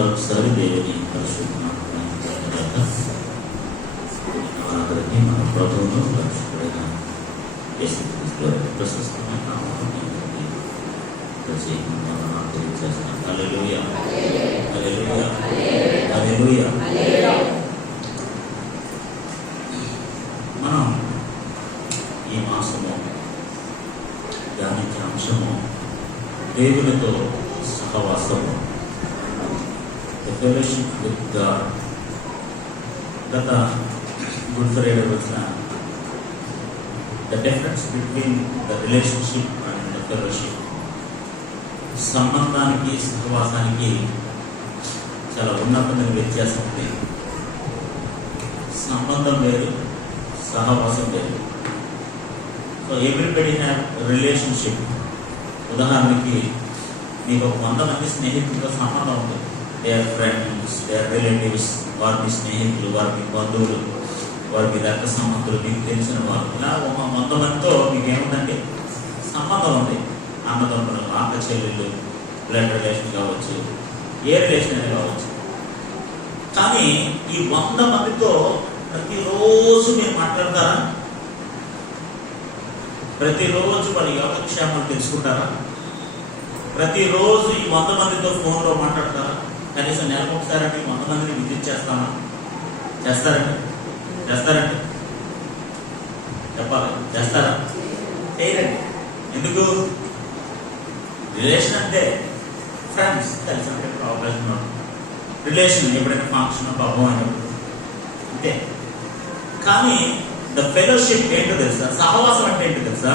మరొకసారి దేవుని పరిశుద్ధి మన ప్రభువును రక్షకుడైన యేసుక్రీస్తు ప్రశస్తమైన నామమున ప్రత్యేకంగా తెలియజేస్తున్నాను. హల్లెలూయా, హల్లెలూయా, హల్లెలూయా. మనం ఈ మాసము ధ్యానించే అంశము దేవునితో సహవాసము, ద ఫెలోషిప్ విత్ గాడ్. గత గుడ్ ఫ్రైడే వచ్చిన the difference between the relationship and the fellowship. సంబంధానికి సహవాసానికి చాలా ఉన్నతమైన వ్యత్యాసం ఉంది. సంబంధం వేరు, సహవాసం వేరు. So everybody have relationship. ఉదాహరణకి మీకు ఒక 100 మంది స్నేహితులతో సంబంధం ఉంటుంది. They are friends, they are relatives. వారికి స్నేహితులు, వారికి బంధువులు, వారికి రక్త సంబంధులు, మీకు తెలిసిన వారు, ఇలా ఒక 100 మందితో మీకు ఏముందంటే సంబంధం ఉంది. అన్నదమ్ములు, అక్క చెల్లెళ్ళు, బ్లడ్ రిలేషన్ కావచ్చు, ఏ రిలేషన్ అనేది కావచ్చు. కానీ ఈ 100 మందితో ప్రతిరోజు మీరు మాట్లాడతారా? ప్రతిరోజు వారి యోగక్షేమాలు తెలుసుకుంటారా? ప్రతిరోజు ఈ 100 మందితో ఫోన్లో మాట్లాడతారా? కనీసం నెలకు ఒకసారి అంటే 100 మందిని విజిట్ చేస్తామా? చేస్తారండి? చెప్పాలి, చేస్తారా? చేయరండి. ఎందుకు? రిలేషన్ అంటే ఫ్రెండ్స్, కలిసి ప్రాబ్లమ్, రిలేషన్ ఎప్పుడైనా ఫంక్షన్ పాపం అయినప్పుడు అంతే. కానీ ద ఫెలోషిప్ ఏంటో తెలుసా? సహవాసం అంటే ఏంటో తెలుసా?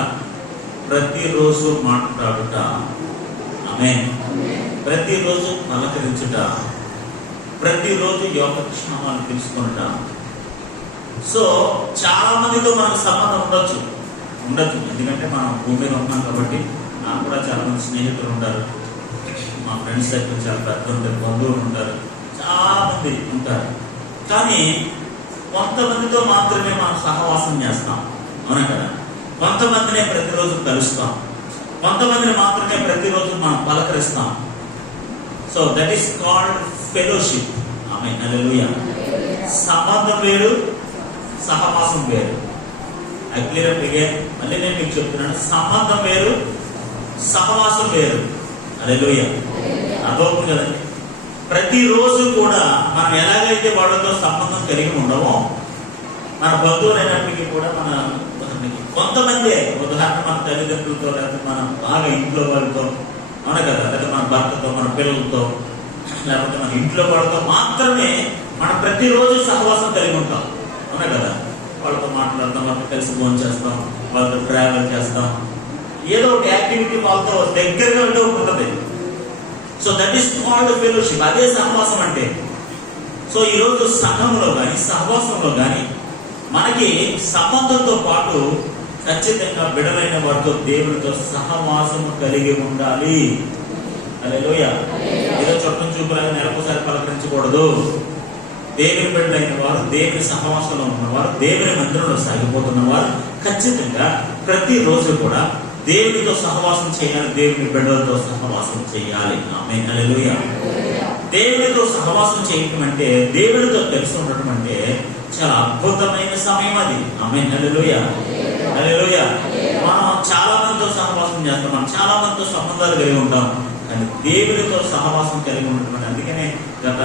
ప్రతిరోజు మాట్లాడుట, ఆమేన్, ప్రతిరోజు పలకరించుట, ప్రతిరోజు యోగక్షేమాలు తెలుసుకునుట. సో చాలా మందితో మనకు సంబంధం ఉండొచ్చు, ఎందుకంటే మనం భూమి మీద ఉన్నాం కాబట్టి. నాకు కూడా చాలా మంది స్నేహితులు ఉంటారు, మా ఫ్రెండ్స్ సర్కిల్ చాలా పెద్ద ఉంటారు, బంధువులు ఉంటారు, చాలా మంది ఉంటారు. కానీ కొంతమందితో మాత్రమే మనం సహవాసం చేస్తాం, అవునా కదా? కొంతమందినే ప్రతిరోజు కలుస్తాం, కొంతమందిని మాత్రమే ప్రతిరోజు మనం పలకరిస్తాం. So that is called fellowship. Amen, hallelujah. సంబంధం వేరు, సహవాసం వేరు. క్లియర్ అయ్యే మళ్ళీ నేను మీకు చెప్తున్నాను, సంబంధం వేరు, సహవాసం వేరు. హల్లెలూయా. అదొకటి కదండి. ప్రతిరోజు కూడా మనం ఎలాగైతే వాళ్ళతో సంబంధం కలిగి ఉండమో, మన బంధువులైనప్పటికీ కూడా మన కొంతమంది, ఉదాహరణ మన తల్లిదండ్రులతో, లేకపోతే మన బాగా ఇంట్లో వాళ్ళతో, అవునా కదా, లేకపోతే మన భర్తతో, మన పిల్లలతో, లేకపోతే మన ఇంట్లో వాళ్ళతో మాత్రమే మనం ప్రతిరోజు సహవాసం కలిగి ఉంటాం, అవునా కదా? వాళ్ళతో మాట్లాడతాం, వాళ్ళతో కలిసి భోజనం చేస్తాం, వాళ్ళతో ట్రావెల్ చేస్తాం, ఏదో ఒక యాక్టివిటీ వాళ్ళతో దగ్గరగా ఉంటే ఉంటుంది. So that is called fellowship. అదే సహవాసం అంటే. సో ఈరోజు సంఘంలో కానీ సహవాసంలో కానీ మనకి సంబంధంతో పాటు ఖచ్చితంగా బిడలైన వారితో, దేవునితో సహవాసము కలిగి ఉండాలి. హల్లెలూయా. ఏదో చుట్టం చూపులాగా నెలకోసారి పలకరించకూడదు. దేవుని బిడ్డలైన వారు, దేవుని సహవాసంలో ఉన్నవారు, దేవుని మందిరంలో సాగిపోతున్నవారు ఖచ్చితంగా ప్రతిరోజు కూడా దేవునితో సహవాసం చేయాలి, దేవుని బిడ్డలతో సహవాసం చేయాలి. ఆమేన్, హల్లెలూయా. దేవునితో సహవాసం చేయటం అంటే, దేవునితో కలిసి ఉండటం అంటే చాలా అద్భుతమైన సమయం అది. ఆమేన్, హల్లెలూయా, హల్లెలూయా. మనం చాలా మందితో సహవాసం చేస్తాం, మనం చాలా మందితో సంబంధాలు కలిగి ఉంటాం, కానీ దేవునితో సహవాసం కలిగి ఉండటం. అందుకనే గత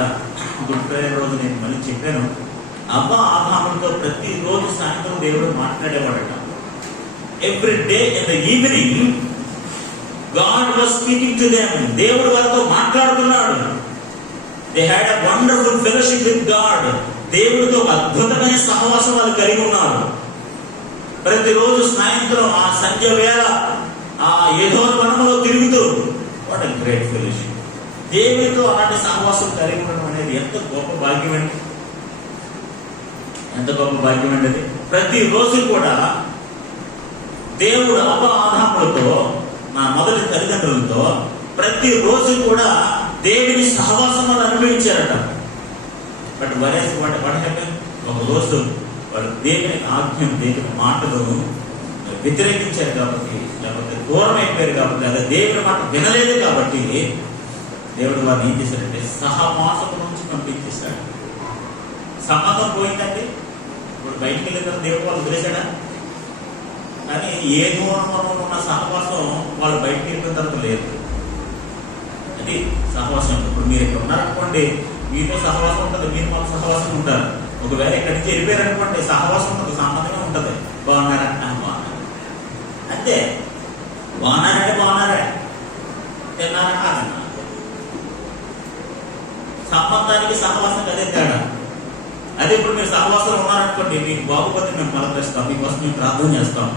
గుడ్ ఫ్రైడే రోజు నేను మళ్ళీ చెప్పాను, అబ్బా ఆబ్రహాముతో ప్రతిరోజు సాయంత్రం దేవుడు మాట్లాడేవాడట. Every day in the evening God was speaking to them. దేవుడు వారితో మాట్లాడుతున్నాడు. They had a wonderful fellowship with God. దేవుడితో అద్భుతమైన సహవాసం వాళ్ళు కలిగి ఉన్నారు. ప్రతిరోజు సాయంత్రం ఆ సంధ్య వేళ ఆ ఏదో వనములో తిరుగుతూ, వాట్ ఎ గ్రేట్ ఫెలోషిప్. దేవుడితో అలాంటి సహవాసం కలిగి ఉండడం అనేది ఎంత గొప్ప భాగ్యం అండి, ఎంత గొప్ప భాగ్యం అండి అది. ప్రతిరోజు కూడా దేవుడు ఆబ్రహాములతో, నా మొదటి తల్లిదండ్రులతో ప్రతిరోజు కూడా దేవుని సహవాసం వాళ్ళు అనుభవించారట. బట్ ఒక రోజు వాళ్ళు దేవుని ఆజ్ఞను, దేవుని మాటను వ్యతిరేకించారు కాబట్టి, లేకపోతే దూరం అయిపోయారు కాబట్టి, లేదా దేవుని మాట వినలేదు కాబట్టి దేవుడు వారిని ఏం చేశాడంటే సహవాసం నుంచి పంపించేశాడు. సంబంధం పోయిందండి. ఇప్పుడు బయటికి వెళ్ళిన తర్వాత దేవుడు వాళ్ళు వదిలేశాడా? కానీ ఏ దూరంలో ఉన్న సహవాసం వాళ్ళు బయటికి వెళ్ళిన తర్వాత లేదు. అది సహవాసం. ఇప్పుడు మీరు ఇక్కడ ఉన్నారనుకోండి, మీతో సహవాసం ఉంటుంది, మీరు మాకు సహవాసం ఉంటారు. ఒకవేళ ఇక్కడి నుంచి వెళ్ళిపోయారనుకోండి, సహవాసం ఉంటుంది, సంబంధమే ఉంటుంది. బాగున్నారంటే బాగున్నారు అంతే. బాగున్నారంటే బాగున్నారా, తిన్నారా తిన్నారు. సంబంధానికి సహవాసం అదే తేడా. అదే ఇప్పుడు మీరు సహవాసం ఉన్నారనుకోండి, మీకు బాగుపోతే మేము బలపరుస్తాం, మీకోసం మేము ప్రార్థన చేస్తాం,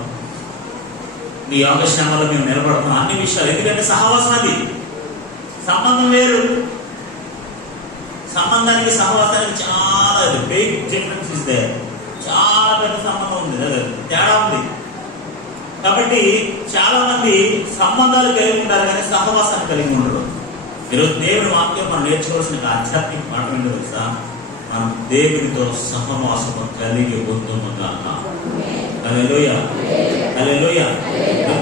మీ యోగక్షేమాల్లో మేము నిలబడతాం, అన్ని విషయాలు. ఎందుకంటే సహవాసం అది, సంబంధం వేరు. సంబంధానికి సహవాసానికి చాలా బిగ్ డిఫరెన్స్ ఇస్ దేర్. చాలా పెద్ద సంబంధం ఉంది, తేడా ఉంది. కాబట్టి చాలా మంది సంబంధాలు కలిగి ఉంటారు కానీ సహవాసాన్ని కలిగి ఉండరు. ఈరోజు దేవుని వాక్యం మనం నేర్చుకోవాల్సిన ఆధ్యాత్మిక పాఠం ఏంటో తెలుసా? మనం దేవునితో సహవాసము కలిగి ఉందుముగాక. హల్లెలూయా, హల్లెలూయా.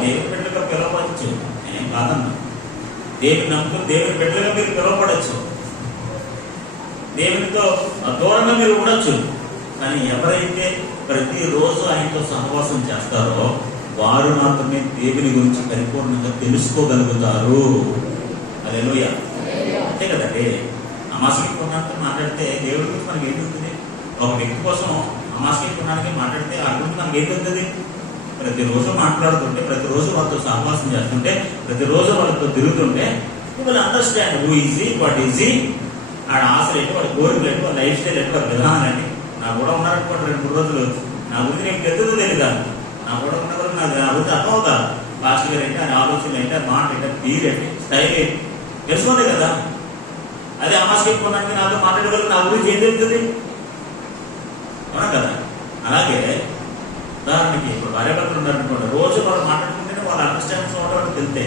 దేవుని బిడ్డలుగా పిలవవచ్చు, నేనేం కాదన్నా. దేవుని నమ్ముకుని దేవుని బిడ్డలుగా మీరు పిలవపడచ్చు, దేవునితో దూరంగా మీరు ఉండొచ్చు. కానీ ఎవరైతే ప్రతిరోజు ఆయనతో సహవాసం చేస్తారో వారు మాత్రమే దేవుని గురించి పరిపూర్ణంగా తెలుసుకోగలుగుతారు. హల్లెలూయా, అంతే కదండి. అమావాస్యకి పుణ్యానికి మాట్లాడితే దేవుడి గురించి మనకి ఏంటి ఉంటుంది? ఒక వ్యక్తి కోసం అమావాస్యకి పుణ్యానికి మాట్లాడితే ఆ గురించి మనకి ఏంటి ఉంటుంది? ప్రతిరోజు మాట్లాడుతుంటే, ప్రతిరోజు వాళ్ళతో సహవాసం చేస్తుంటే, ప్రతిరోజు వాళ్ళతో తిరుగుతుంటే you will understand who is he, what is he, ఆడ ఆశలు ఏంటి, వాడి కోరికలు ఏంటి, వాడి లైఫ్ స్టైల్ ఏంటి, వాడి విధానాలు ఏంటి. నాకు కూడా ఉన్నారనుకోండి 2-3 రోజులు, నా గురించి నీకు తెలుదో తెలియదా? నా కూడా ఉన్న రోజు నాకు నా గురించి అర్థం అవుతా. పాస్టర్ గారు ఏంటి, ఆయన ఆలోచన ఏంటి, మాట ఏంటి, తీరు ఏంటి, స్టైల్ ఏంటి తెలుసుకోండి కదా. అదే అమావాస్యకి పుణ్యానికి నాతో మాట్లాడగలరు, నా గురించి ఏం తెలుస్తుంది? అవునా కదా. అలాగే ఉదాహరణకి ఇప్పుడు భార్యాభర్తలు ఉన్నారనుకోండి, రోజు వాళ్ళు మాట్లాడుకుంటేనే వాళ్ళ అండర్స్టాండింగ్స్ వాళ్ళకి తెలితే,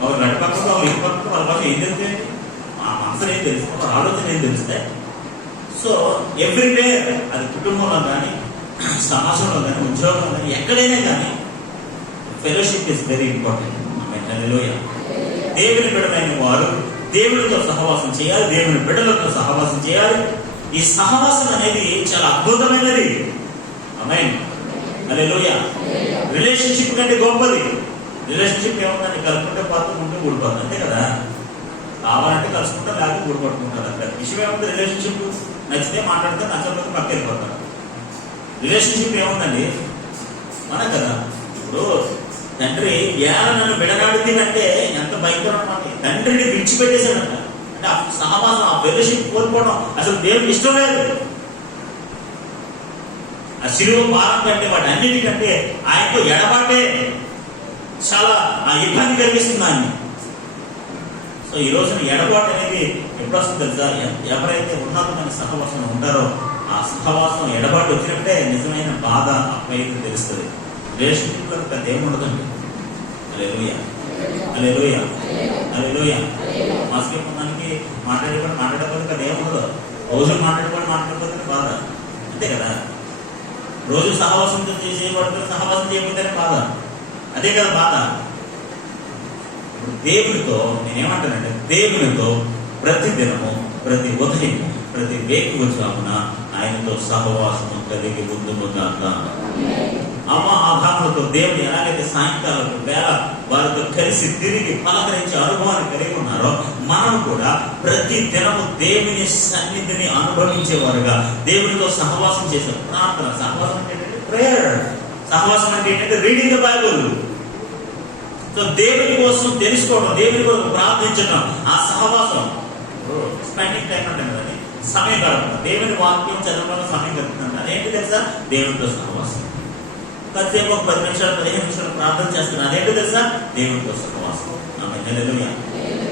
వాళ్ళు గడ్డ పక్కన వాళ్ళు ఇంటి పక్కన వాళ్ళ కోసం ఏం తెలితే, ఆ మనసులు ఏం తెలుస్తాయి, వాళ్ళ ఆలోచన ఏం తెలుస్తాయి. సో ఎవ్రీడే అది కుటుంబంలో కానీ, సమాజంలో కానీ, ఉద్యోగంలో కానీ, ఎక్కడైనా కానీ ఫెలోషిప్ ఇస్ వెరీ ఇంపార్టెంట్. హల్లెలూయా. దేవుని బిడ్డలైన వారు దేవునితో సహవాసం చేయాలి, దేవుని బిడ్డలతో సహవాసం చేయాలి. ఈ సహవాసం అనేది చాలా అద్భుతమైనది. ఆమేన్, హల్లెలూయా. రిలేషన్షిప్ కంటే గొప్పది. రిలేషన్షిప్ ఏముందండి? కలుపుకుంటే పాత్ర ఉంటే ఊడిపోతుంది, అంతే కదా. కావాలంటే కలుసుకుంటారు, లేకపోతే ఊడిపట్టుకుంటారు. అక్కడ విషయం ఏముంది? రిలేషన్షిప్ నచ్చితే మాట్లాడితే, నచ్చకపోతే పక్క వెళ్ళిపోతారు. రిలేషన్షిప్ ఏముందండి? మన కదా. ఇప్పుడు తండ్రి ఏడ నన్ను విడనాడుతుందంటే ఎంత భయంకరం అన్నమాట. తండ్రిని విడిచిపెట్టేశాడంట. అంటే ఆ సహవాసం, ఆ ఫెలోషిప్ కోల్పోవడం అసలు దేవుడికి ఇష్టం లేదు. ఆ శిలువ భారం కంటే వాటి అన్నిటికంటే ఆయనతో ఎడబాటే చాలా ఇబ్బంది కలిగిస్తుంది ఆయన్ని. సో ఈ రోజున ఎడబాటు అనేది ఎప్పుడు వస్తుంది తెలుసా? ఎవరైతే ఉన్నతమైన సహవాసంలో ఉంటారో ఆ సహవాసం ఎడబాటు వచ్చినట్టే నిజమైన బాధ అప్పైతే తెలుస్తుంది. రిలేషన్షిప్ లో పెద్ద ఏముండదండి. హల్లెలూయా, హల్లెలూయా, హల్లెలూయా. మాస్కే పొందానికి మాట్లాడకపోతే పెద్ద ఏముండదు. రోజు మాట్లాడకపోతే బాధ, అంతే కదా. రోజు సహవాసంతో చేయబడుతుంది, సహవాసం చేయకపోతేనే బాధ, అదే కదా బాధ. ఇప్పుడు దేవునితో నేనేమంటానంటే, దేవునితో ప్రతి దినము, ప్రతి ఉదయం, ప్రతి వేకువజామున ఆయనతో సహవాసము కలిగి ఉందుముగాక. అమ్మ ఆదాములతో దేవుని ఎలాగైతే సాయంకాలం వేళ వారితో కలిసి తిరిగి పలకరించే అనుభవాన్ని కలిగి ఉన్నారో, మనం కూడా ప్రతి దినము దేవుని సన్నిధిని అనుభవించేవారుగా దేవునితో సహవాసం చేసే ప్రార్థన. సహవాసం అంటే ఏంటంటే ప్రేయర్. సహవాసం అంటే ఏంటంటే రీడింగ్ ద బైబుల్. సో దేవుని కోసం తెలుసుకోవడం, దేవుని కోసం ప్రార్థించడం, ఆ సహవాసం. స్పెండింగ్ టైం అంటే కదండి, సమయం గడపడం. దేవుని వాక్యం చదవడంలో సమయం గడుపుతుంది. అదేంటి తెలుసా? దేవునితో సహవాసం. కాసేపు ఒక 10 నిమిషాలు 15 నిమిషాలు ప్రార్థన చేస్తున్నాను. అదేంటో తెలుసా? దేవునితో సహవాసం. హల్లెలూయా.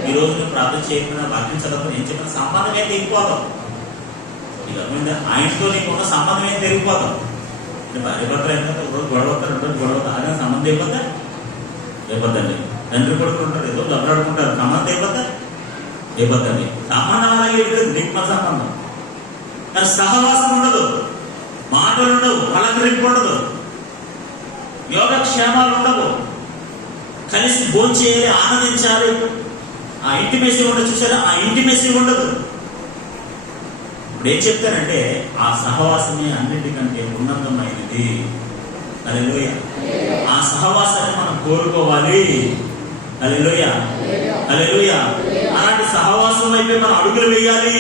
ఈ రోజు నువ్వు ప్రార్థన చేయకుండా, వాక్యం చదవకుండా, ఏం చెప్పిన సంబంధం ఏం తెగిపోతాం. ఆయనతో నీకున్న సంబంధం ఏం తెగిపోతాం. భార్య భర్తలు ఏంటంటే రోజు గొడవతారు, 2 రోజు గొడవతారు, అదే సంబంధం అయిపోతా అయిపోద్దండి. తండ్రి కొడుకులు ఉంటారు, ఏదో లబ్బడాడుకుంటారు, సంబంధం అయిపోద్దండి. సంబంధం అలాగే దిక్మ సంబంధం. కానీ సహవాసం ఉండదు, మాటలు ఉండవు, పలకరింపు ఉండదు, యోగక్షేమాలు ఉండవు, కలిసి భోంచేయాలి, ఆనందించాలి, ఆ ఇంటిమేసీ ఉండదు, చూసారా? ఆ ఇంటిమేసీ ఉండదు. ఇప్పుడు ఏం చెప్తానంటే ఆ సహవాసమే అన్నిటికంటే ఉన్నతమైనది. హల్లెలూయా. ఆ సహవాసాన్ని మనం కోరుకోవాలి. హల్లెలూయా, హల్లెలూయా. అలాంటి సహవాసం వైపే మనం అడుగులు వేయాలి.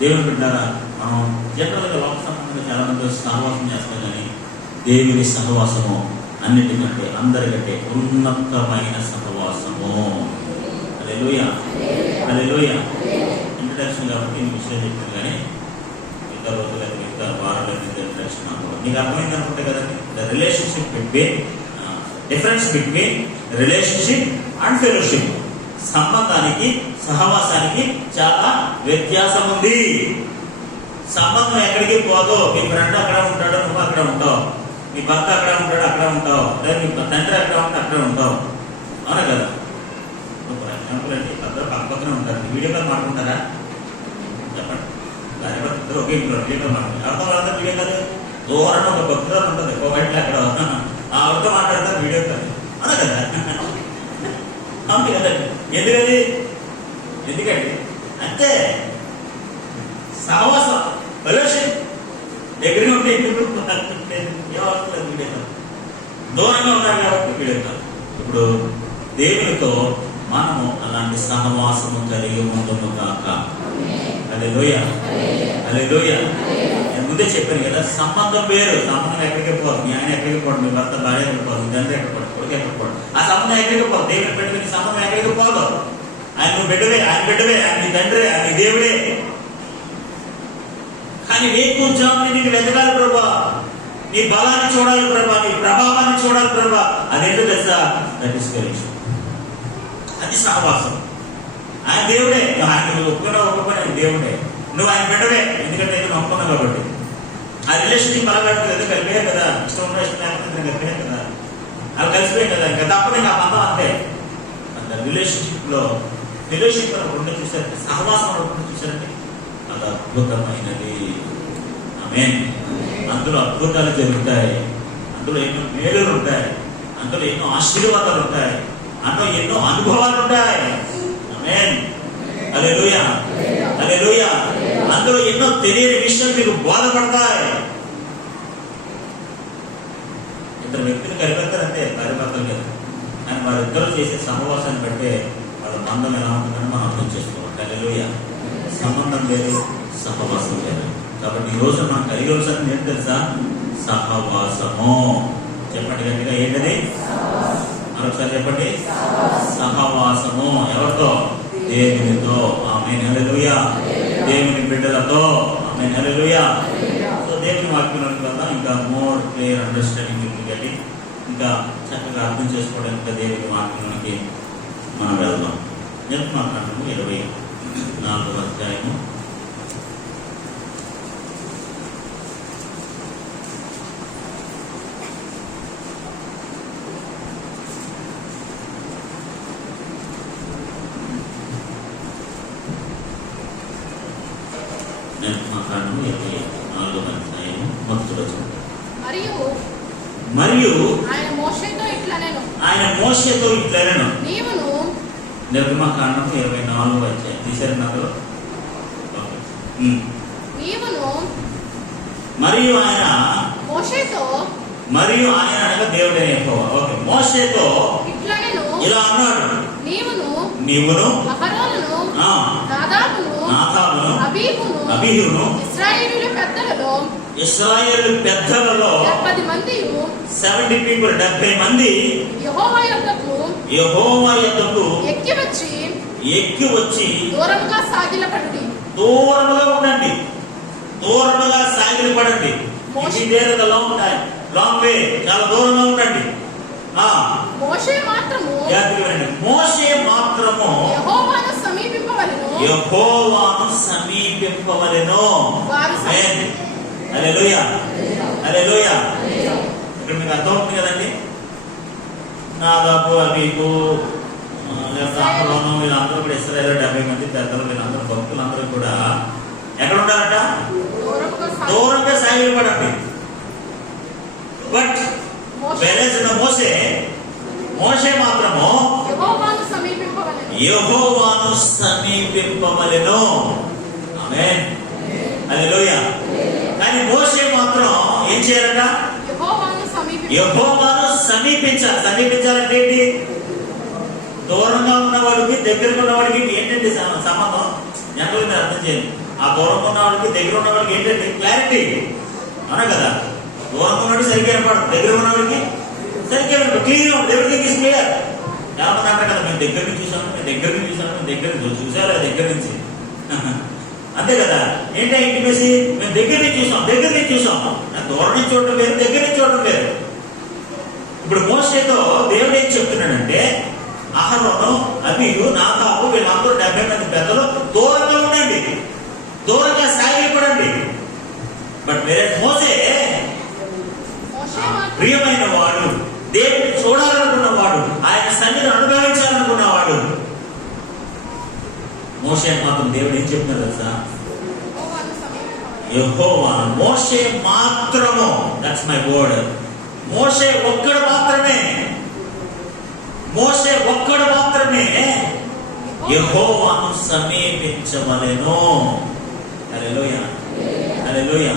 దేవుని బిడ్డలారా, మనం జనరల్గా లోక సంబంధంగా చాలా మంది సహవాసం చేస్తాం, కానీ దేవుని సహవాసము అన్నిటికంటే అందరికంటే ఉన్నతమైన సహవాసము. హల్లెలూయా, హల్లెలూయా. ఇంట్రడక్షన్ కాబట్టి ఈ విషయం చెప్పాను, కానీ మిగతా రోజులు అయితే మిగతా వారాలు ఇంట్రడక్షన్ అనుకోవాలి. నీకు అర్థమైంది అనుకుంటే కదండి. The relationship between difference between relationship and fellowship. సంబంధానికి సహవాసానికి చాలా వ్యత్యాసం ఉంది. సంబంధం ఎక్కడికి పోదు. మీ ఫ్రెండ్ అక్కడ ఉంటాడు, నువ్వు అక్కడ ఉంటావు. మీ భర్త అక్కడ ఉంటాడు, అక్కడ ఉంటావు. లేదా మీ తండ్రి అక్కడ ఉంటే అక్కడ ఉంటావు. అవునా కదా? ఫర్ ఎగ్జాంపుల్ అండి, అందరూ పక్కనే ఉంటారు. వీడియో కాల్ మాట్లాడుకుంటారా? చెప్పండి. ఇద్దరు ఒకే ఇంట్లో వీడియో కాల్ మాట్లాడుతారు. ఎవరితో వాళ్ళందరూ వీడియో కాల్ దూరంగా ఒక భక్తురాలు ఉంటుంది, ఒక బయట అక్కడ ఆవిడతో మాట్లాడతారు వీడియో కాల్. అవునా కదా? అవును కదండి. ఎందుకండి అంతే. సహవాసం ఫెలోషిప్ దగ్గరగా ఉంటే ఏమవుతుంది? Video call. దూరంగా ఉన్నారు కాబట్టి వీడియో కాల్. ఇప్పుడు దేవునితో మనము అలాంటి సహవాసము కలిగి ఉండును గాక. హల్లెలూయా, హల్లెలూయా. నేను ముందే చెప్పాను కదా, సంబంధం వేరు. సంబంధం ఎక్కడికి పోదు. మీ ఆయన ఎక్కడికి పోదు, మీ భర్త భార్య ఎక్కడికి పోదు, మీ తండ్రి ఎక్కడ పోదు, కొడుకు ఎక్కడ పోదు. ఆ సంబంధం ఎక్కడికి పోదు. దేవుని బిడ్డకి సంబంధం ఎక్కడికి పోదు. ఆయన నువ్వు బిడ్డవే, ఆయన బిడ్డవే, ఆయన నీ తండ్రి, ఆయన నీ దేవుడే. కానీ వేకూర్చామని నీకు వెతకాలి ప్రభా. నీ బలాన్ని చూడాలి ప్రభా, నీ ప్రభావాన్ని చూడాలి ప్రభా. అదేంటో తెలుసా? That is fellowship. అది సహవాసం. ఆయన దేవుడే. ఆయన ఒప్పుకున్నా ఒప్పుకొని ఆయన దేవుడే. నువ్వు ఆయన బిడ్డవే, ఎందుకంటే నేను నమ్ముకున్నావు కాబట్టి. ఆ రిలేషన్షిప్ అలా ఎందుకు కలిపే కదా. ఇష్టం ఉన్న ఇష్టం లేకపోతే కలిపే కదా. అవి కలిసిపోయాయి కదా. ఇంకా తప్పదు. ఇంకా బంధం అంతే. అంత రిలేషన్షిప్ లో ఫెలోషిప్ రెండు చూసారంటే, సహవాసం రెండు చూసారంటే అది అద్భుతమైనది. ఆమేన్. అందులో అద్భుతాలు జరుగుతాయి. అందులో ఎన్నో మేలులు ఉంటాయి. అందులో ఎన్నో ఆశీర్వాదాలు ఉంటాయి. అందులో ఎన్నో అనుభవాలు ఉంటాయి. ఆమేన్. హల్లెలూయా, హల్లెలూయా. అందులో ఎన్నో తెలియని విషయాలు మీకు బోధపడతాయి. ఇద్దరు వ్యక్తులు కలిపెడతారంటే భార్యభర్తలు కదా. కానీ వారిద్దరూ చేసే సహవాసాన్ని బట్టే వాళ్ళ బంధం ఎలా ఉంటుందని మనం అర్థం చేసుకోవాలి. హల్లెలూయా. సంబంధం లేదు, సహవాసం లేదు. కాబట్టి ఈ రోజు మనం కలిగి రోజుని ఏంటి తెలుసా? సహవాసము. చెప్పండి గట్టిగా, ఏంటది? మరొకసారి చెప్పండి. సహవాసము. ఎవరితో? దేవునితో. ఆమేన్, హల్లెలూయా. దేవుని బిడ్డలతో. ఆమేన్, హల్లెలూయా. సో దేవుని వాక్యం వల్ల ఇంకా మోర్ క్లియర్ అండర్స్టాండింగ్ కలిగి ఇంకా చక్కగా అర్థం చేసుకోవడానికి దేవుని వాక్యానికి మనం వెళ్దాం. నిర్మాకాండము 24వ అధ్యాయము. నిర్మాకాండము 24వ అధ్యాయము మొదటి వచనం. మరియు ఆయన మోషేతో ఇట్లనెను. నిర్గమకాండం 24వ అధ్యాయం తీశారు నాకు. మరియు ఆయన అనగా దేవుడైన యెహోవా. ఓకే. మోషేతో ఇలా అన్నాడు, నీవును నాదాబును అబీహును ఇశ్రాయేలు పెద్దలలో 70 people 70 మంది యెహోవా యొద్దకు ఎక్కి వచ్చి దూరముగా ఉండండి. దూరముగా సాగిలపడండి. లాంగ్ వే, చాలా దూరంగా ఉండండి. మోషే మాత్రము యెహోవాను సమీపింపవలెను. హల్లెలూయా, హల్లెలూయా. ఇక్కడ మీకు అర్థం అవుతుంది కదండి. నాదాబు, అబీబు, వీళ్ళందరూ కూడా ఇశ్రాయేలు 70 మంది పెద్దలు, వీళ్ళందరూ భక్తులందరూ కూడా ఎక్కడ ఉంటారట? దూరంగా సాగిలపడండి. బట్ మోషే మాత్రము యెహోవాను సమీపింపవలెను. ఆమేన్, హల్లెలూయా. కానీ మోషే మాత్రం ఏం చేయాలట? యెహోవాను సమీపించాలి. సమీపించాలంటే ఏంటి? దూరంగా ఉన్నవాడికి దగ్గరగా ఉన్నవాడికి ఏంటంటే సంబంధం? జనరల్ మీరు అర్థం చేయండి. ఆ దూరంగా ఉన్నవాడికి దగ్గర ఉన్నవాడికి ఏంటంటే క్లారిటీ, అవునా కదా? దూరంగా ఉన్నవాడికి సరిగ్గా వినపడదు, దగ్గర ఉన్నవాడికి సరిగ్గా వినపడు, క్లియర్, ఎవ్రీథింగ్ ఇస్ క్లియర్. ఏమన్నా అంటారు కదా, మేము దగ్గర నుంచి చూసాము, మేము దగ్గర నుంచి చూసాము, మేము దగ్గర నుంచి చూసారా? దగ్గర నుంచి అంతే కదా. ఏంటంటే ఇంటిమేసి, మేము దగ్గర నుంచి చూసాం, దగ్గర నుంచి చూసాం. దూరం నుంచి చూడటం వేరు, దగ్గర నుంచి చూడటం వేరు. ఇప్పుడు మోషేతో దేవుడు ఏం చెప్తున్నాడంటే, అహరోను, అబీయు, నాదాబు వీళ్ళందరూ 70 మంది పెద్దలు దూరంగా ఉండండి, దూరంగా సాగిపడండి. బట్ వేరే మోసే ప్రియమైన వాడు, దేవుడిని చూడాలనుకున్నవాడు, ఆయన సన్నిధిని అనుభవించాలనుకున్నవాడు. మోషే మాత్రం దేవుడు ఏం చెప్తున్నారు తెలుసా? యెహోవా, మోషే మాత్రము, దట్స్ మై వర్డ్. మోషే ఒక్కడు మాత్రమే, మోషే ఒక్కడు మాత్రమే యెహోవాను సమీపించవలెను. హల్లెలూయా, హల్లెలూయా.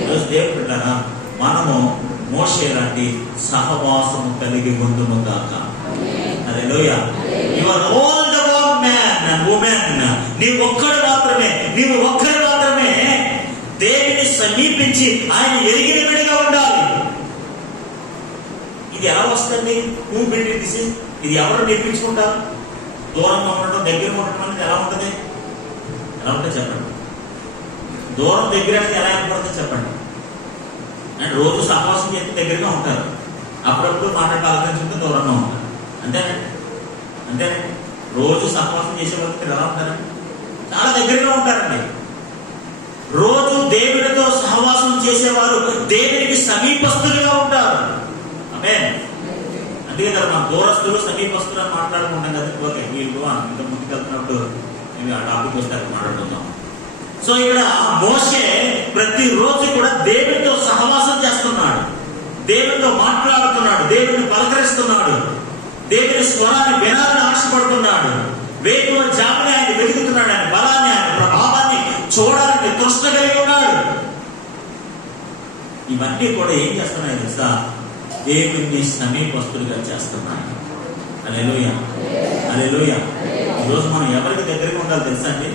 ఈరోజు దేవుడు బిడ్డలారా, మనము మోషే లాంటి సహవాసము కలిగి ఉందుము గాక. Hallelujah. You are all the one man and women. నీవు ఒక్కడు మాత్రమే, నీవు ఒక్కడు మాత్రమే దేవుని సమీపించి ఆయన ఎరిగిన బిడ్డగా ఉండాలి. ఇది ఎలా వస్తుంది? Who build this? ఇది ఎవరు నేర్పించుకుంటారు? దూరంగా ఉండటం, దగ్గర ఉండటం అనేది ఎలా ఉంటుంది? ఎలా ఉంటుంది చెప్పండి? దూరం దగ్గర అనేది ఎలా ఏర్పడుతుంది చెప్పండి? అండ్ రోజు సహవాసం చేస్తే దగ్గరగా ఉంటారు, అప్పుడప్పుడు మాట్లాడి ఆలోచించుకుంటే దూరంగా ఉంటారు. అంతేనండి, అంతేనండి. రోజు సహవాసం చేసే వాళ్ళకి ఎలా ఉంటారండి? చాలా దగ్గరగా ఉంటారండి. రోజు దేవుడితో సహవాసం చేసేవారు దేవునికి సమీపస్తులుగా ఉంటారు. ఆమేన్. అందుకే కదా మన దూరస్తులు సమీపస్తులు అని మాట్లాడుకుంటాం కదా. ఓకే, వీళ్ళు ఇంకా ముందుకెళ్తున్నప్పుడు మేము ఆ టాపిక్ వస్తే మాట్లాడుకుందాం. సో ఇక్కడ మోషే ప్రతిరోజు కూడా దేవుడితో సహవాసం చేస్తున్నాడు, దేవుడితో మాట్లాడుతున్నాడు, దేవుడిని పలకరిస్తున్నాడు, దేవుని స్వరాన్ని వినాలని ఆశపడుతున్నాడు. వేకువ జాబిని ఆయన వెతుకుతున్నాడు, ఆయన బలాన్ని, ఆయన ప్రభావాన్ని చూడాలని తృష్ణ కలిగి ఉన్నాడు. ఇవన్నీ కూడా ఏం చేస్తున్నాయి తెలుసా? దేవుని సమీపస్తులుగా చేస్తున్నాయి. హల్లెలూయా, హల్లెలూయా. ఈరోజు మనం ఎవరికి దగ్గరగా ఉండాలి తెలుసా అండి?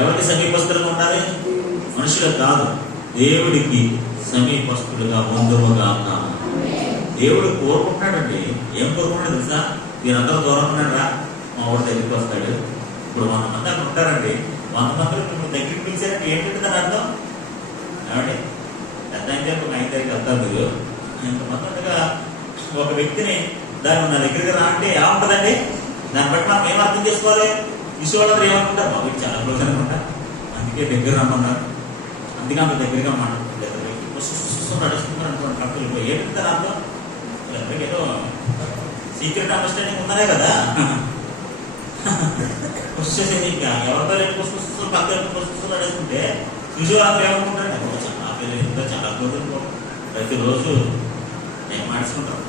ఎవరికి సమీపస్తులుగా ఉండాలి? మనుషులకు కాదు, దేవుడికి సమీపస్తులుగా ఉందుముగాక. దేవుడు కోరుకుంటాడండి. ఏం కోరుకుంటాడు తెలుసా? మీరందరూ దూరం ఉన్నారా, మా ఊరి దగ్గరికి వస్తాడు. ఇప్పుడు 100 మంది అక్కడ ఉంటారండి. 100 మందిలో మిమ్మల్ని దగ్గరికి పిలిచారంటే ఏంటంటే దాని అర్థం ఏమండి? పెద్ద అయితే ఒక 5 దగ్గరికి వెళ్తారు మీరు. ఇంతమంది ఉండగా ఒక వ్యక్తిని దాన్ని నా దగ్గరికి రా అంటే ఏముంటుందండి? దాన్ని బట్టి మనం ఏం అర్థం చేసుకోవాలి? విషయంలో ఏమనుకుంటారు? మా వీటి చాలా క్లోజ్ అనుకుంటా, అందుకే దగ్గర రమ్మన్నారు, అందుకే అంత దగ్గరగా మాట్లాడుతుంటారు. నడుస్తున్నారు అనుకోండి, కప్పులు ఏంటంటే అర్థం? ఏదో సీక్రెట్ అండర్స్టాండింగ్ ఉన్నారే కదా. ఇంకా ఎవరితో పుస్తకం పక్కన పుస్తకం నడుస్తుంటే విజయవాళ్ళు ఏమనుకుంటారు? చాలా పిల్లలు ఎంతో చాలా క్లోజ్, ప్రతిరోజు నేను మార్చుకుంటాం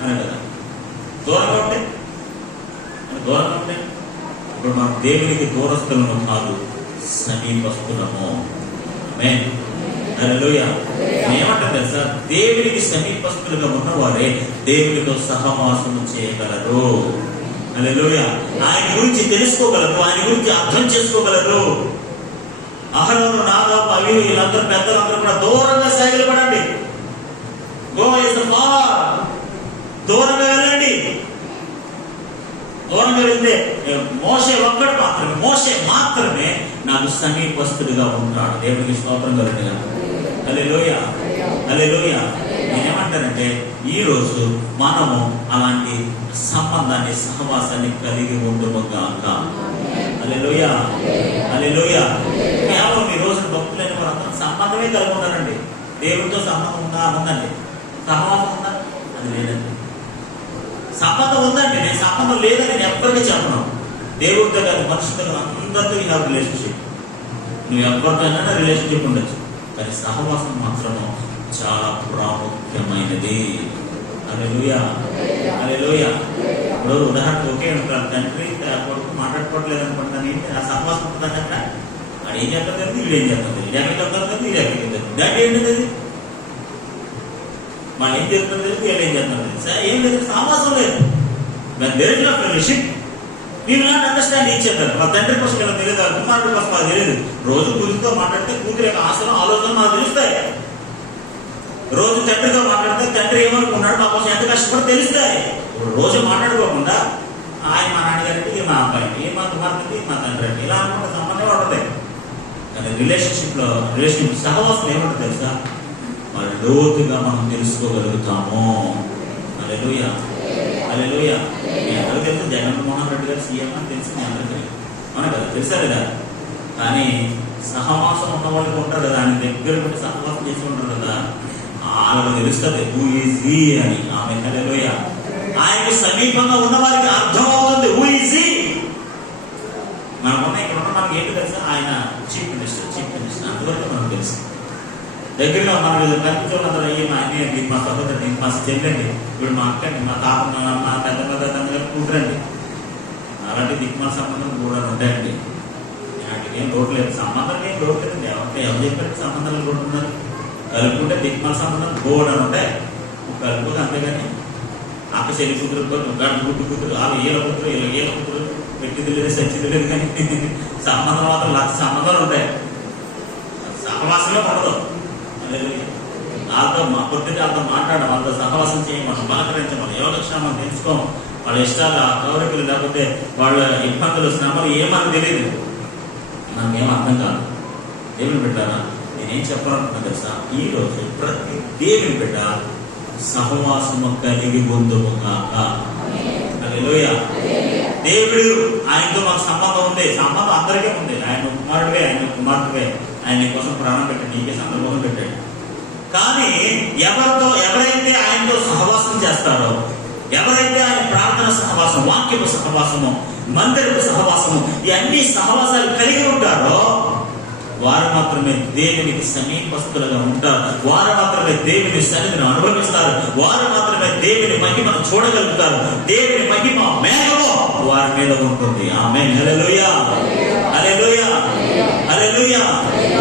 అనే కదా. దూరంగా ఉంటే దూరంగా ఉంటే ఇప్పుడు మనం దేవునికి దూరస్తులను కాదు, సమీపస్తులము. ఆమేన్, హల్లెలూయా. ఏమంటారు తెలుసా? దేవునికి సమీపస్తులుగా ఉన్నవారే దేవునితో సహవాసము చేయగలరు. హల్లెలూయా. ఆయన గురించి తెలుసుకోగలరు, ఆయన గురించి అర్థం చేసుకోగలరు. అహరోను, నాదాబు, అబీయు వీళ్ళందరూ పెద్దలందరూ కూడా దూరంగా సాగిలపడండి. గో ఇస్ ఫార్, దూరంగా వెళ్ళండి. దూరంగా వెళ్తే మోషే ఒక్కడు మాత్రమే, మోషే మాత్రమే నాకు సమీపస్తుడిగా ఉంటాడు. దేవునికి స్తోత్రం కలుగుతుంది. హల్లెలూయా, హల్లెలూయా. నేనేమంటానంటే ఈరోజు మనము అలాంటి సంబంధాన్ని, సహవాసాన్ని కలిగి ఉండుముగాక. హల్లెలూయా, హల్లెలూయా. కేవలం ఈ రోజు భక్తులైన వారంతా సంబంధమే కలిగి ఉన్నారండి. దేవుడితో సంబంధం ఉందండి, సహవాసం ఉందా? అది లేదండి. సంబంధం ఉందండి, నేను సంబంధం లేదని నేను ఎవ్వరికీ చెప్పను. దేవుడితో కాదు, మనుషులతో అందరితో ఈ రిలేషన్షిప్, నువ్వు ఎవరితోనైనా రిలేషన్షిప్ ఉండొచ్చు, కానీ సహవాసం మాత్రము చాలా ప్రాముఖ్యమైనది. హల్లెలూయా, హల్లెలూయా. ఇప్పుడు ఉదాహరణకు ఒకే ఉంటారు, తండ్రి కొడుకు మాట్లాడుకోవట్లేదు అనుకుంటాను, ఏంటి ఆ సహవాసం ఉంటుందంట. అది ఏం చేస్తారు కదా, వీడు ఏం చేస్తుంది, ఇది ఎక్కడ చెప్తారు కదా, ఇది ఎక్కడ చెప్తారు, దాంట్లో ఏంటిది అది, వాళ్ళు ఏం చేస్తుంది లేదు, వీళ్ళు ఏం చేస్తున్నారు సార్, ఏం లేదు, సహవాసం లేదు. There is no fellowship. We will not understand each other. మా తండ్రి కోసం ఇలా తెలియదు, కుమారుడి కోసం మాకు తెలియదు. రోజు కూతురితో మాట్లాడితే కూతురు యొక్క ఆశలు ఆలోచనలు మాకు తెలుస్తాయి. రోజు తండ్రితో మాట్లాడితే తండ్రి ఏమనుకున్నాడు, మా కోసం ఎంత కష్టపడి తెలుస్తాయి. ఇప్పుడు రోజు మాట్లాడుకోకుండా ఆయన మా నాన్నగారికి, మా అబ్బాయికి, మా కుమార్తెకి, మా తండ్రి అంటే ఇలా అనుకుంటే సంబంధం ఉంటుంది. కానీ రిలేషన్షిప్ సహవాసం ఏమంటుంది తెలుసా, మరి లోతుగా మనం తెలుసుకోగలుగుతాము. హల్లెలూయా, హల్లెలూయా. మీ అందరూ తెలుసు జగన్మోహన్ రెడ్డి గారు సీఎం అని తెలిసింది అందరికీ, అవును కదా, తెలుసా లేదా? కానీ సహవాసం ఉన్న వాళ్ళకి ఉంటారు కదా, ఆయన దగ్గర పెట్టి సహవాసం చేసి ఉంటారు కదా, వాళ్ళకి తెలుస్తుంది హూ ఈజ్ హీ అని. ఆమె హల్లెలూయా. ఆయనకు సమీపంగా ఉన్న వారికి అర్థం అవుతుంది హూ ఈజ్ హీ. మనకున్న ఇక్కడ ఉన్న మనకి ఏంటి తెలుసా, ఆయన చీఫ్ మినిస్టర్ అంతవరకు మనకు తెలుసు. దగ్గరలో మనకు కనిపించాలందరూ అయ్యి మా అన్నయ్యండి, మా సహోదరుడి, మా చెల్లండి, ఇప్పుడు మా అక్కండి, మా తాత, మా పెద్ద తండ్రి కూతురండి. అలాంటి దిక్మాల సంబంధం కూడా ఉంటాయండి. ఇలాంటివి ఏం లోటు లేదు, సంబంధం ఏం లోటు లేదండి. ఎవరు చెప్పారు సంబంధాలు కూడా ఉన్నారు? కలుపుకుంటే దిక్మాల సంబంధం గోడ అని ఉంటాయి, కలుపుకోదు. అంతేగాని అక్క చెల్లి కూతురు, గుడ్డు కూతురు, వాళ్ళు ఏళ్ళ కూతురు, ఏళ్ళ కూతురు, పెట్టింది లేదు సచ్చింది లేదు, కానీ సంబంధం మాత్రం లక్ష సంబంధాలు ఉంటాయి. సహవాసంలో ఉండదు. వాళ్ళతో మా పొద్దున్న వాళ్ళతో మాట్లాడడం, వాళ్ళతో సహవాసం చేయం, మనం పలకరించమని, యోగక్షేమం తెలుసుకోం, వాళ్ళ ఇష్టాలు, ఆ కోరికలు, లేకపోతే వాళ్ళ ఇబ్బందులు, శ్రమలు ఏమని తెలియదు, మనకేం అర్థం కాదు. దేవుని బిడ్డారా, నేనేం చెప్పాలనుకున్నా తెలుసా, ఈ రోజు ప్రతి దేవుని బిడ్డ సహవాసము కలిగి పొందుగాక. హల్లెలూయా. దేవుడు ఆయనతో మాకు సంబంధం ఉంది, సంబంధం అందరికీ ఉంది. ఆయన కుమారుడివే, ఆయన కుమార్తెవే, ఆయన కోసం ప్రాణం పెట్టాడు, నీకే సందర్భం పెట్టాడు. కానీ ఎవరైతే ఆయనతో సహవాసం చేస్తారో, ఎవరైతే ఆయన ప్రార్థన సహవాసం, వాక్యపు సహవాసము, మందిరపు సహవాసము, ఈ అన్ని సహవాసాలు కలిగి ఉంటారో వారు మాత్రమే దేవునికి సమీపస్తులుగా ఉంటారు. వారు మాత్రమే దేవుని సన్నిధిని అనుభవిస్తారు. వారు మాత్రమే దేవుని మహిమను చూడగలుగుతారు. దేవుని మహిమ మేఘము వారి మీద ఉంటుంది. ఆమేన్. హల్లెలూయా, హల్లెలూయా, హల్లెలూయా.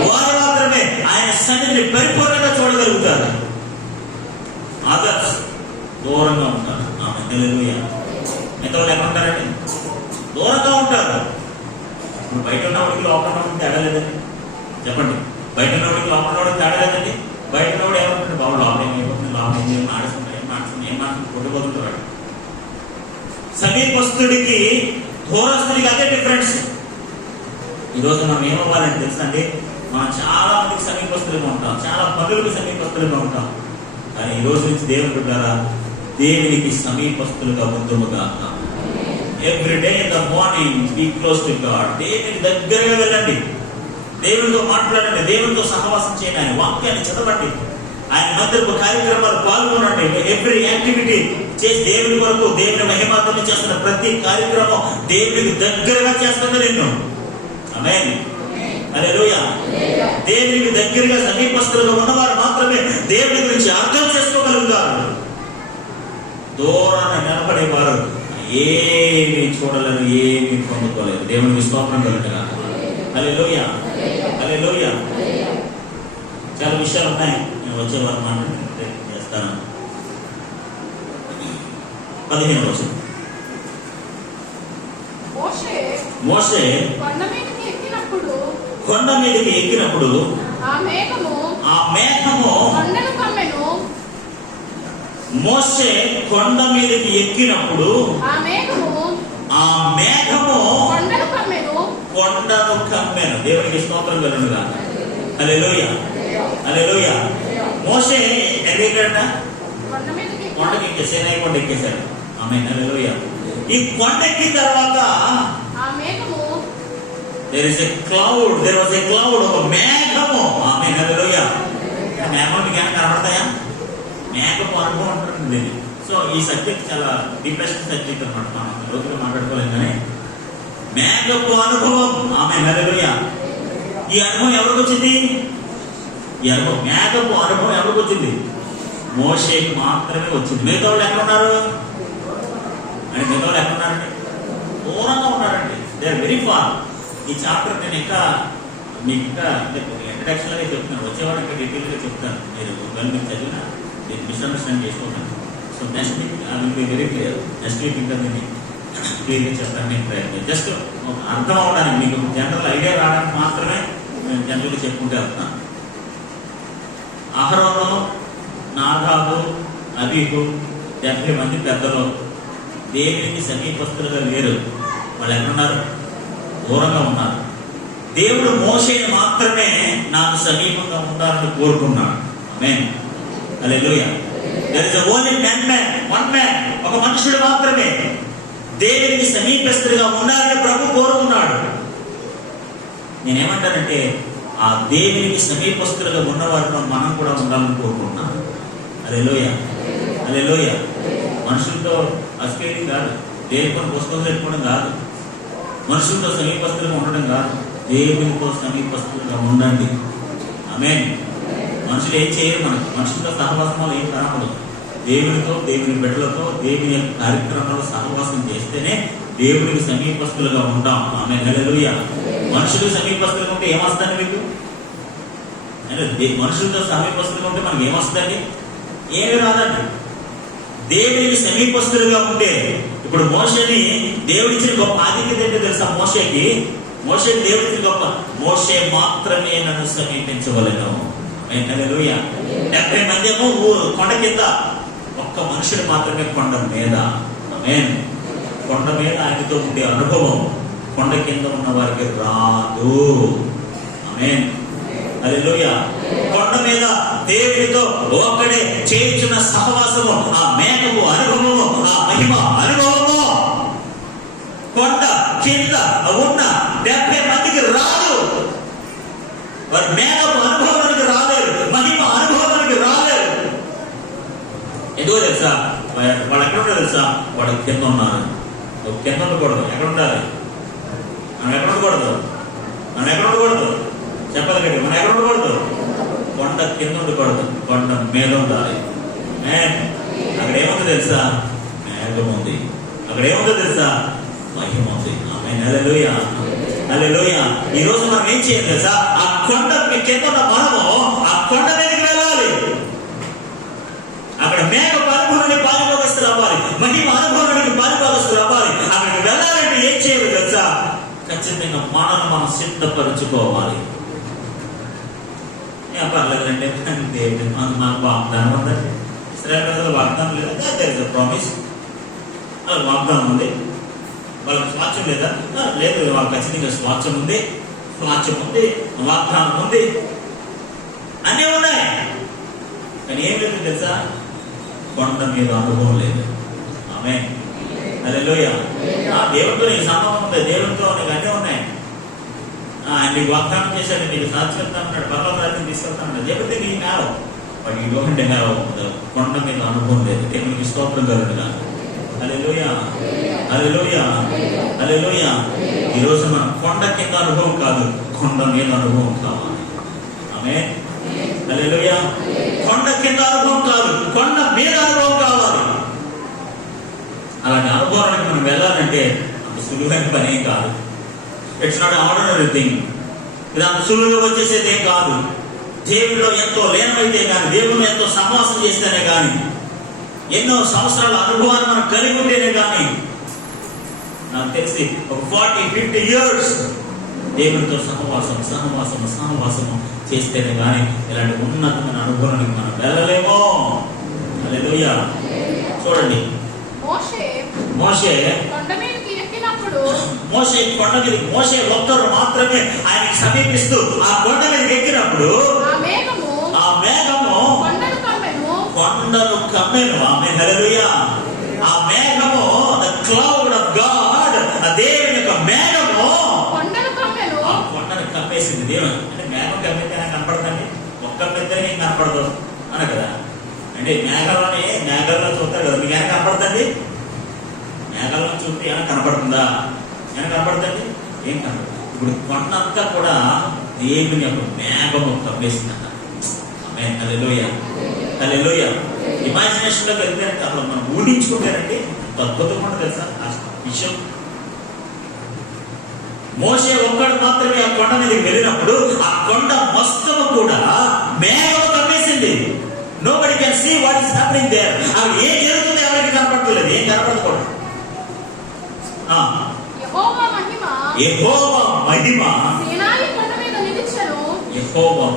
వారు మాత్రమే ఆయన సన్నిధిని పరిపూర్ణంగా చూడగలుగుతారు. అదర్స్ దూరంగా ఉంటారు. ఆమేన్. హల్లెలూయా. ఎంతమంది ఎక్కడ ఉంటారండి? దూరంగా ఉంటారు. ఇప్పుడు బయట ఉన్నవాడికి లోపల ఉన్నవాడికి తేడా లేదండి, చెప్పండి. బయట ఉన్నవాడికి లోపల ఉన్నవాడికి తేడా లేదండి. బయట ఉన్నవాడు ఏమంటుంటే బాబు లోపల ఏమైపోతుంది, లోపల ఏం ఆడుకుంటాడు, ఏం మాట్లాడుతుంది కొట్టుకోతుంటాడు. సమీపస్తుడికి దూరస్తుడికి అదే డిఫరెన్స్. ఈరోజు మనం ఏమవ్వాలని తెలుసండి, మనం చాలా మందికి సమీపస్తులుగా ఉంటాం, చాలా పనులకు సమీపస్తులుగా ఉంటాం. కానీ ఈ రోజు నుంచి దేవుని బిడ్డారా, దేవునికి సమీపస్తులుగా ఉందుముగా. Every day in the morning be close to God. దేవుని దగ్గరగా వెళ్ళండి, దేవునితో మాట్లాడండి, దేవునితో సహవాసం చేయండి, ఆయన వాక్యాన్ని చదవండి, ఆయన మందిరపు కార్యక్రమాలు పాల్గొనండి. ఎవ్రీ యాక్టివిటీ చేసి దేవుని కొరకు, దేవుని మహిమార్థం చేస్తున్న ప్రతి కార్యక్రమం దేవునికి దగ్గరగా చేస్తుంది నిన్ను. ఆమేన్. హల్లెలూయా. దేవునికి దగ్గరగా సమీపస్తులుగా ఉన్నవారు మాత్రమే దేవుని గురించి అర్థం చేసుకోగలుగుతారు. దూరాన్ని నిలబడేవారు ఏమి చూడలేరు, ఏమి పొందుకోలేరు. దేవునికి స్తోత్రం కలుగుగా. హల్లెలూయా, హల్లెలూయా. చాలా విషయాలు ఉన్నాయి, నేను వచ్చే వారు మాట్లాడి ప్రయత్నం చేస్తాను. 15వ వచనం. మోషే కొండ మీదకి ఎక్కినప్పుడు ఆ మేఘము మోషే కొండ మీదకి ఎక్కినప్పుడు ఆ మేఘము కొండను కమ్మెను. దేవునికి స్తోత్రం కలుగుగా. హల్లెలూయా, హల్లెలూయా. మోషే ఎక్కడికంట? కొండకి ఎక్కే, సీనాయి కొండ ఎక్కేశాడు. ఆమేన్. హల్లెలూయా. ఈ కొండ ఎక్కిన తర్వాత there is a cloud, there was a cloud, ఒక మేఘము. ఆమేన్. హల్లెలూయా. మేఘం మీకు కనబడతాయా? మేఘపు అనుభవం ఉంటుంది దీన్ని. సో ఈ సబ్జెక్ట్ చాలా డిప్రెషన్ సబ్జెక్ట్ అనమాట, మనం రోజుగా మాట్లాడుకోలేం. కానీ మేఘపు అనుభవం. ఆమేన్. హల్లెలూయా. ఈ అనుభవం ఎవరికి వచ్చింది? ఈ అనుభవం, మేఘపు అనుభవం ఎవరికి వచ్చింది? మోషేకి మాత్రమే వచ్చింది. మిగతా వాళ్ళు ఎక్కడ ఉన్నారు? అంటే మిగతా వాళ్ళు ఎక్కడ ఉన్నారండి? దూరంగా ఉన్నారండి. They are very far. ఈ చాప్టర్ నేను ఇంకా మీకు ఇంకా ఇంట్రడక్షన్గా చెప్తున్నాను, వచ్చేవాడు ఇంకా డీటెయిల్గా చెప్తాను. మీరు మీరు చదివిన నేను మిస్అండర్స్టాండ్ చేసుకుంటాను. So next week I will be very clear. Next week ఇంకా నేను క్లియర్గా చెప్తాను. నేను ప్రయత్నం జస్ట్ అర్థం అవడానికి, మీకు జనరల్ ఐడియా రావడానికి మాత్రమే నేను జనరల్గా చెప్పుకుంటూ వెళ్తున్నాను. అహరోను, నాదాబు, అబీహు 70 మంది పెద్దలు దేవునికి సమీపస్తులుగా లేరు. వాళ్ళు ఎక్కడున్నారు? దూరంగా ఉన్నారు. దేవుడు మోషేని మాత్రమే నాకు సమీపంగా ఉండాలని కోరుకున్నాడు. Amen, hallelujah. There is only one man, ఒక మనుషుడు మాత్రమే దేవునికి సమీపస్తులుగా ఉండాలని ప్రభు కోరుకున్నాడు. నేనేమంటానంటే ఆ దేవునికి సమీపస్తులుగా ఉన్నవారిలో మనం కూడా ఉండాలని కోరుకుంటున్నాను. హల్లెలూయా, హల్లెలూయా. మనుషులతో అస్కేటింగ్ కాదు, దేవుని పుస్తకం పెట్టుకోవడం కాదు, మనుషులతో సమీపస్తులుగా ఉండడం కాదు, దేవునితో సమీపస్తులుగా ఉండండి. ఆమేన్. మనుషులు ఏం చేయరు, మనకి మనుషులతో సహవాసంలో ఏం కనపడదు. దేవునితో, దేవుని బిడ్డలతో, దేవుని యొక్క కార్యక్రమాల్లో సహవాసం చేస్తేనే దేవునికి సమీపస్తులుగా ఉంటాం. ఆమేన్, హల్లెలూయా. మనుషులు సమీపస్తులుగా ఉంటే ఏమొస్తుంది మీకు? మనుషులతో సమీపస్తులుగా ఉంటే మనకి ఏమొస్తుందండి? ఏమి రాదండి. దేవునికి సమీపస్తులుగా ఉంటే, ఇప్పుడు మోషేని దేవుడిచ్చిన గొప్ప ఆధిక్యత ఏంటో తెలుసా? మోషేకి దేవుడిచ్చిన గొప్ప, మోషే మాత్రమే నన్ను సమీపించవలెను. హల్లెలూయా. 70 మంది ఏమో కొండ కింద, ఒక్క మనుషుడు మాత్రమే కొండ మీద. ఆమేన్. కొండ మీద ఆయనతో ఉండే అనుభవం కొండ కింద ఉన్న వారికి రాదు. ఆమేన్, హల్లెలూయా. కొండ మీద దేవుడితో ఒక్కడే చేయించిన సహవాసము, ఆ మేఘము అనుభవము, ఆ మహిమ అనుభవము కొండ కింద ఉన్న 70 మందికి రాదు. వారి మేఘము అనుభవానికి రాలేరు, మహిమ అనుభవానికి రాలేరు. ఎందుకో తెలుసా? వాళ్ళు ఎక్కడ ఉంటారు తెలుసా? వాడు కింద ఉన్నారు. కింద ఉండకూడదు. ఎక్కడ ఉండాలి? మనం ఎక్కడ ఉండకూడదు? చెప్పాలి కదా, మనం ఎక్కడ ఉండకూడదు? కొండ కింద ఉండకూడదు, కొండ మీద ఉండాలి. అక్కడ ఏముంది తెలుసా? మేఘం ఉంది. అక్కడ ఏముందో తెలుసా? మహిమ ఉంది. ఆమేన్, హల్లెలూయా, హల్లెలూయా. ఈ రోజు మనం ఏం చేయాలి తెలుసా? ఆ కొండ కింద ఉన్న మనము ఆ కొండ మీదకి వెళ్ళాలి. అక్కడ మేఘ అనుభవానికి పాలుభాగస్తులు అవ్వాలి, మహిమ అనుభవానికి పాలుభాగస్తులు అవ్వాలి. అక్కడికి వెళ్ళాలంటే ఏం చేయాలి తెలుసా? ఖచ్చితంగా మనం సిద్ధపరచుకోవాలి. పర్లేదంటే దేవుడి మాకు వాగ్దానం ఉందండి. ఇశ్రాయేలు ప్రజలు వాగ్దానం లేదా? There is a promise. వాళ్ళకి వాగ్దానం ఉంది. వాళ్ళకి స్వాచ్ఛం లేదా? లేదు. వాళ్ళకి ఖచ్చితంగా స్వాచ్ఛం ఉంది, వాగ్దానం ఉంది, అన్నీ ఉన్నాయి. కానీ ఏం లేదు తెలుసా? కొండ మీద అనుభవం లేదు. ఆమేన్, హల్లెలూయా. దేవుడితో నీకు సంబంధం ఉంది, దేవుడితో నీకు అన్నీ ఉన్నాయి. ఆయన నీకు వాగ్దానం చేశాడు, నీకు సాక్షిస్తాను అన్నాడు, పర్లోక రాజ్యం తీసుకెళ్తాను. లేకపోతే నీ have, but you don't have. కొండ మీద అనుభవం లేదు. దేవునికి స్తోత్రం కలుగునుగా. హల్లెలూయా, హల్లెలూయా, హల్లెలూయా. ఈరోజు మనం కొండ కింద అనుభవం కాదు, కొండ మీద అనుభవం కావాలి. ఆమేన్, హల్లెలూయా. కొండ కింద అనుభవం కాదు, కొండ మీద అనుభవం కావాలి. అలాంటి అనుభవానికి మనం వెళ్ళాలంటే అంత సులువైన పని ఏం కాదు. It's not ordinary thing. ఇది అంత సులువుగా వచ్చేసేది ఏం కాదు. దేవుడిలో ఎంతో లీనమైతే కానీ, దేవుడిలో ఎంతో సమాసం చేస్తేనే కానీ, ఎన్నో సంవత్సరాల అనుభవాన్ని మనం కలిగి ఉంటేనే కానీ, నాకు తెలిసి ఒక 40-50 years దేవుడితో సహవాసము చేస్తేనే కానీ ఇలాంటి ఉన్నతమైన అనుభవానికి మనం వెళ్ళలేమో. హల్లెలూయా. చూడండి, మోషే మోషే ఒక్కరు మాత్రమే ఆయనకి సమీపిస్తూ ఆ కొండ మీదకి ఎక్కినప్పుడు ఆ మేఘము కొండను కమ్మెను. ఆమేన్, హల్లెలూయా. ఆ మేఘము, ద క్లౌడ్ ఆఫ్ గాడ్, ఆ దేవుని యొక్క మేఘము ఆ కొండను కమ్మేసింది. దేవుడు అంటే మేఘం కమ్మితే కనపడదండి, ఒక్క పెద్దనే ఏం కనపడదు అన కదా. అంటే మేఘాల్లో చూస్తారు కదా, మీకు ఏమైనా కనపడుతుంది? మేఘాల్లో చూస్తే ఏమైనా కనపడుతుందా? ఏమైనా కనపడుతుంది? ఏం కనపడదు. ఇప్పుడు కొండ అంతా కూడా దేవుని యొక్క మేఘము కమ్మేసిందట. ఆమేన్, హల్లెలూయా, హల్లెలూయా. ఇమాజినేషన్ లోకి వెళ్తే అసలు మనం ఊహించుకుంటారండి ఎంత అద్భుతంగా ఉంటుంది తెలుసా ఆ విషయం. మోషే ఒక్కడు మాత్రమే ఆ కొండ మీదకి వెళ్ళినప్పుడు ఆ కొండ మొత్తము కూడా మేఘం కమ్మేసింది. Nobody can see what is happening there. అవి ఏం జరుగుతుందో ఎవరికి కనపడలేదు, ఏం కనపడకూడదు. యెహోవా మహిమ యెహోవా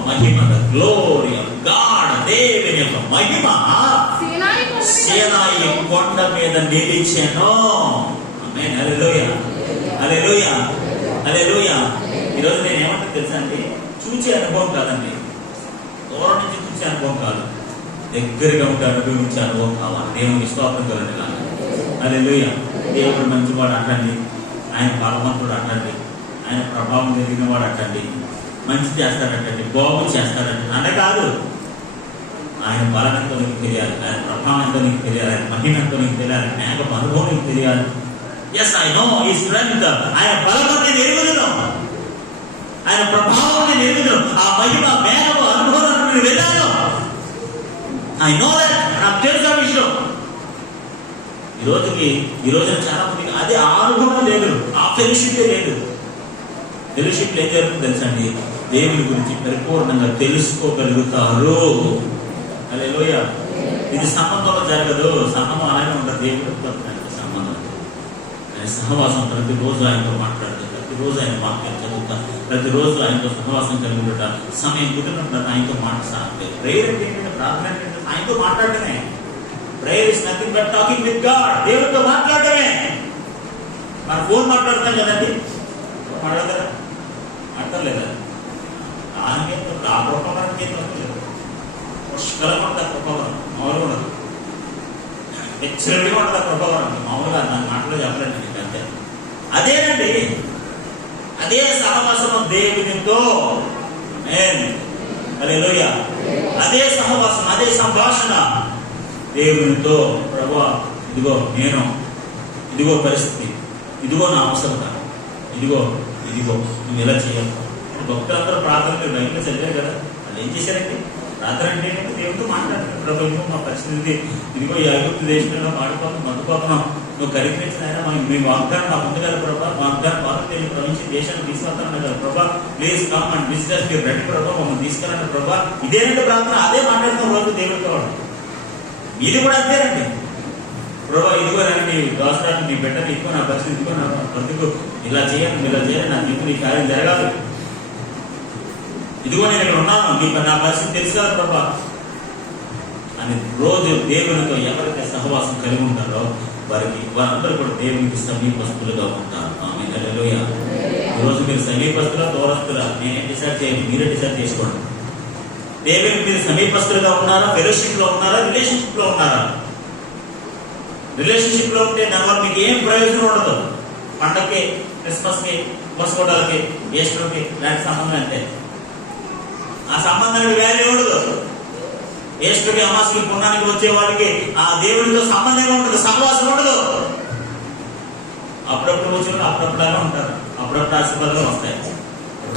మహిమ, ద గ్లోరీ ఆఫ్ గాడ్, దేవుని యొక్క మహిమ సీనాయి కొండ మీద నిలిచెను. ఆమేన్. హల్లెలూయా, హల్లెలూయా, హల్లెలూయా. ఈరోజు నేను ఏమంటే తెలుసా అండి, చూచే అనుభవం కాదండి, దూరం నుంచి చూసే అనుభవం కాదు, దగ్గరగా ఉంటే అనుభవించే అనుభవం కావాలి. దేవునికి స్తోత్రం కలండి. హల్లెలూయా. దేవుడు మంచివాడు అంటండి, ఆయన బలవంతుడు అంటండి, ఆయన ప్రభావం కలిగిన వాడు అంటండి, మంచి చేస్తాడంటండి, బాగు చేస్తాడంటే అనే కాదు. ఆయన బలం ఎంతో నీకు తెలియాలి, ఆయన ప్రభావం ఎంతో నీకు తెలియాలి, ఆయన మహిమ ఎంతో నీకు తెలియాలి, మేఘం అనుభవం నీకు తెలియాలి. ఎస్ ఐ నో ఈ స్ట్రెంగ్త్. ఆయన బలమని ఎరుగుదును, ఆయన ప్రభావం నేను ఎరుగుదును, ఆ మహిమ మేఘం అనుభవం నేను వెళ్ళాను. ఐ నో దట్, నాకు తెలుసు ఆ విషయం. ఈ రోజున చాలా మందికి అదే ఆ అనుభవం లేదు, ఆ ఫెలోషిప్ లేదు. ఫెలోషిప్ ఏం జరుగుతుంది తెలుసా అండి, దేవుని గురించి పరిపూర్ణంగా తెలుసుకోగలుగుతారు. హల్లెలూయా. ఇది సంబంధంలో జరగదు, సంబంధం అలాగే ఉంటుంది. దేవుడు సంబంధం, ఆయన సహవాసం, ప్రతిరోజు ఆయనతో మాట్లాడుతుంది, ప్రతిరోజు ఆయన వాక్యం చదువుతా, ప్రతిరోజు ఆయనతో సహవాసం కలిగి ఉంటా, సమయం కుదిరినట్టు ఆయనతో మాట్లాడాలి. ప్రేయర్ అంటే ఏంటంటే, ప్రార్థన అంటే ఆయనతో మాట్లాడటమే. Prayer is nothing but talking with God. దేవుడితో మాట్లాడటమే. మన ఫోన్ మాట్లాడతాం కదండి, మాట్లాడతారా? మాట్లాడలేదా? ఆ కృపవరానికి ఏం వస్తుంది, పుష్కలంగా ఉంటుంది కృపవరం, మామూలుగా ఉండదు, హెచ్చరికగా ఉంటుంది కృపవరం. మామూలుగా దాని మాటలో చెప్పలేండి మీకు అంతే. అదేనండి, అదే సహవాసం దేవునితో. హల్లెలూయా. అదే సహవాసం, అదే సంభాషణ దేవునితో. ప్రభువా, ఇదిగో నేను, ఇదిగో పరిస్థితి, ఇదిగో నా అవసరత, ఇదిగో నువ్వు ఎలా చేయాలి. భక్తులందరూ ప్రార్థనలు బయటలో చదివారు కదా, వాళ్ళు ఏం చేశారండి? ప్రార్థన అంటే ఏంటంటే దేవుడితో మాట్లాడుతున్నారు. ప్రభు, ఇదిగో మా పరిస్థితి, ఇదిగో ఈ ఐగుప్తు దేశంలో మాడిపోతున్నాం, మందుపోతున్నాం, నువ్వు కరిగించిన ఆయన మీ వాగ్దానం మా ముందు కదా ప్రభా, మా వాగ్దానం భారతదేశం ప్రవహించి దేశాన్ని తీసుకెళ్తాను కదా ప్రభా, ప్లీజ్ కమ్ అండ్ బిజినెస్ మీరు రెడీ ప్రభా, మమ్మల్ని తీసుకెళ్ళండి ప్రభా. ఇదేనంటే ప్రార్థన, అదే మాట్లాడుతున్న రోజు దేవుడితో. ఇది కూడా అంతేనండి. ప్రభా, ఇదిగో నీ దోసరాన్ని, నీ బిడ్డని, ఇదిగో నా పరిస్థితి, ఇదిగో నా బ్రతుకు, ఇలా చేయాలి, ఇలా చేయాలి, నా దిక్కు నీ కార్యం జరగాలి, ఇదిగో నేను ఇక్కడ ఉన్నాను, నీకు నా పరిస్థితి తెలుసు కదా ప్రభా అని రోజు దేవునితో ఎవరైతే సహవాసం కలిగి ఉంటారో వారందరూ కూడా దేవునికి సమీపస్తులుగా ఉంటారు. ఆమేన్. హల్లెలూయా. ఈరోజు మీరు సమీపస్తులా దూరస్తులా నేనే డిసైడ్ చేయండి, మీరే డిసైడ్ చేసుకోండి. దేవునికి మీరు సమీపస్తులుగా ఉన్నారా, ఫెలోషిప్ లో ఉన్నారా, రిలేషన్షిప్ లో ఉన్నారా? రిలేషన్షిప్ లో ఉంటే దానివల్ల మీకు ఏం ప్రయోజనం ఉండదు. పండగకి, క్రిస్మస్ కి, బస్కోటాలకి, ఈస్టర్కి దానికి సంబంధం అంతే. ఆ సంబంధానికి వాల్యూ ఉండదు. ఈస్టర్కి, అమావాస్యకి, పుణ్యానికి వచ్చే వాళ్ళకి ఆ దేవుడితో సంబంధంగా ఉంటుంది, సహవాసం ఉండదు. అప్పుడప్పుడు వచ్చేవాళ్ళు అప్పుడప్పుడుగా ఉంటారు, అప్పుడప్పుడు ఆశీర్వాదాలు వస్తాయి.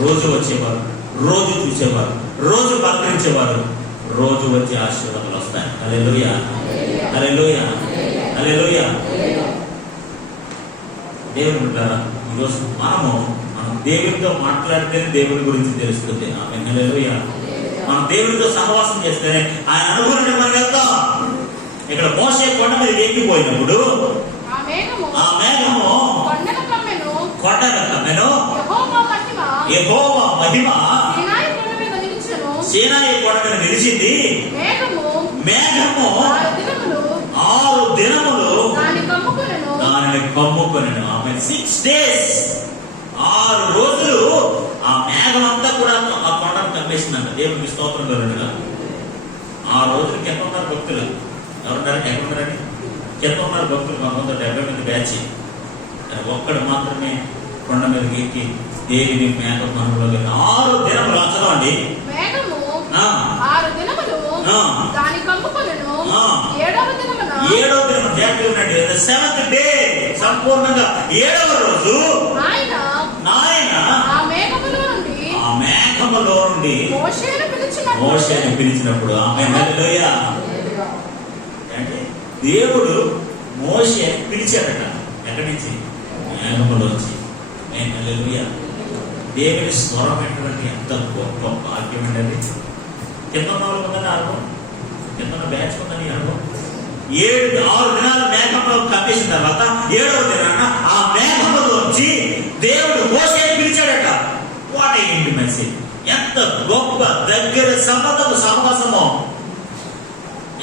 రోజు వచ్చేవారు, రోజు చూసేవారు, రోజు పలకరించేవారు, రోజు వచ్చే ఆశీర్వాదాలు వస్తాయి. హల్లెలూయా, హల్లెలూయా, హల్లెలూయా. దేవుని బిడ్డలారా, ఈరోజు మనం దేవుడితో మాట్లాడితేనే దేవుడి గురించి తెలుస్తుంది. ఆమేన్. హల్లెలూయా. మనం దేవుడితో సహవాసం చేస్తేనే ఆయన అనుభవాన్ని మనం వెళ్తాం. ఇక్కడ మోషే కొండ మీద ఎక్కిపోయినప్పుడు ఆ మేఘము కొండను కమ్మెను, యెహోవా మహిమ సీనాయి కొండ మీద నిలిచింది. మేఘము 6 దినములు దానిని కమ్ముకొనెను. ఆమె 6 days, 6 రోజులు ఆ మేఘం అంతా కూడా ఆ కొండను కమ్మేసిందంట. దేవునికి స్తోత్రం కలుగునుగా. 6 రోజులకి ఎంత ఉన్నారు భక్తులు? ఎవరున్నారంటే ఎక్కడున్నారండి? ఎంత ఉన్నారు భక్తులు? 170 మంది బ్యాచ్. ఒక్కడు మాత్రమే కొండ మీదకి ఎక్కి దేవుని మేఘ పనులు 6 దినములు చదవండి. 7వ దినం సెవెంత్ డే, సంపూర్ణంగా 7వ రోజు ఆయన ఆ మేఘములో నుండి మోషేను పిలిచినప్పుడు ఆమేన్. హల్లెలూయా. అంటే దేవుడు మోషే పిలిచాడట. ఎక్కడి నుంచి? మేఘములోంచి. హల్లెలూయా. దేవుని స్వరం ఏంటంటే ఎంత గొప్ప భాగ్యం అండి అది. కింద ఉన్న వాళ్ళకు ఉందని అనుభవం, కింద ఉన్న బ్యాచ్ ఉందని అనుభవం. 6 దినాలు మేఘంలో కప్పేసిన తర్వాత 7వ దినాన ఆ మేఘంలోంచి దేవుడు మోషేని పిలిచాడట. What a intimacy! ఎంత గొప్ప దగ్గర సంబంధము, సహవాసమో,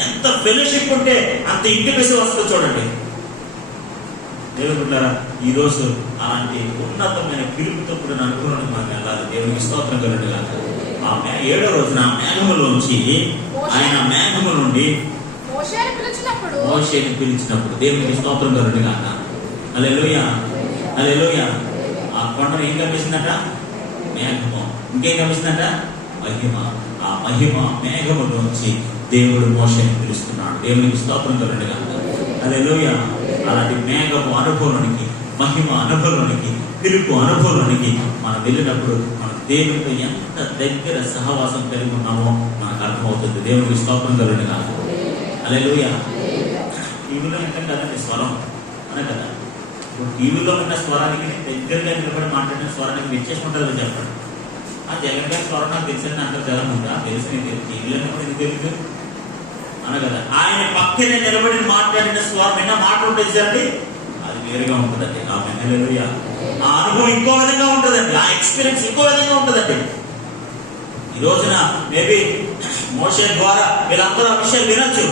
ఎంత ఫెలోషిప్ ఉంటే అంత ఇంటిమసీ వస్తుంది చూడండి. దేవుడు ఉంటారా? ఈరోజు అలాంటి ఉన్నతమైన పిలుపుతో కూడిన అనుభవానికి మనం వెళ్ళాలి. దేవునికి స్తోత్రం కలుగునుగా. 7వ రోజున మేఘములోంచి, ఆయన మేఘము నుండి మోషేని పిలిచినప్పుడు దేవునికి స్తోత్రం కలుగునుగా. హల్లెలూయా, హల్లెలూయా. ఆ కొండను ఏం కనిపిస్తుందట? మేఘము. ఇంకేం కనిపిస్తుందట? మహిమ. ఆ మహిమ మేఘములోంచి దేవుడు మోషేని పిలుస్తున్నాడు. దేవునికి స్తోత్రం కలుగునుగా. హల్లెలూయా. అలాంటి మేఘము అనుభవానికి, మహిమ అనుభవానికి, పిలుపు అనుభవానికి మనం వెళ్ళినప్పుడు మన దేవునితో ఎంత దగ్గర సహవాసం కలిగి ఉన్నామో మనకు అర్థమవుతుంది. దేవునికి స్తోత్రం కలుగునుగా. హల్లెలూయా. టీవీలో ఏంటంటే కదండి స్వరం అనే కదా. ఇప్పుడు టీవీలో ఉన్న స్వరానికి దగ్గరగా నిలబడి మాట్లాడిన స్వరానికి వ్యత్యాసం ఉంటుందని చెప్పండి. ఆ జగన్ గారి స్వరం నాకు తెలిసిందని అంటారు కదా. ఉందా? తెలిసి టీవీలో కూడా ఎందుకు తెలుసు అన కదా. ఆయన పక్కనే నిలబడి మాట్లాడిన స్వరం ఏమైనా మాట ఉంటుంది సార్, అది వేరుగా ఉంటుందండి. హల్లెలూయా. ఆ అనుభవం ఇంకో విధంగా ఉంటుందండి. ఆ ఎక్స్పీరియన్స్ ఇంకో విధంగా ఉంటుందండి. ఈ రోజున మేబీ మోషే ద్వారా వీళ్ళందరూ ఆ విషయాలు వినొచ్చు,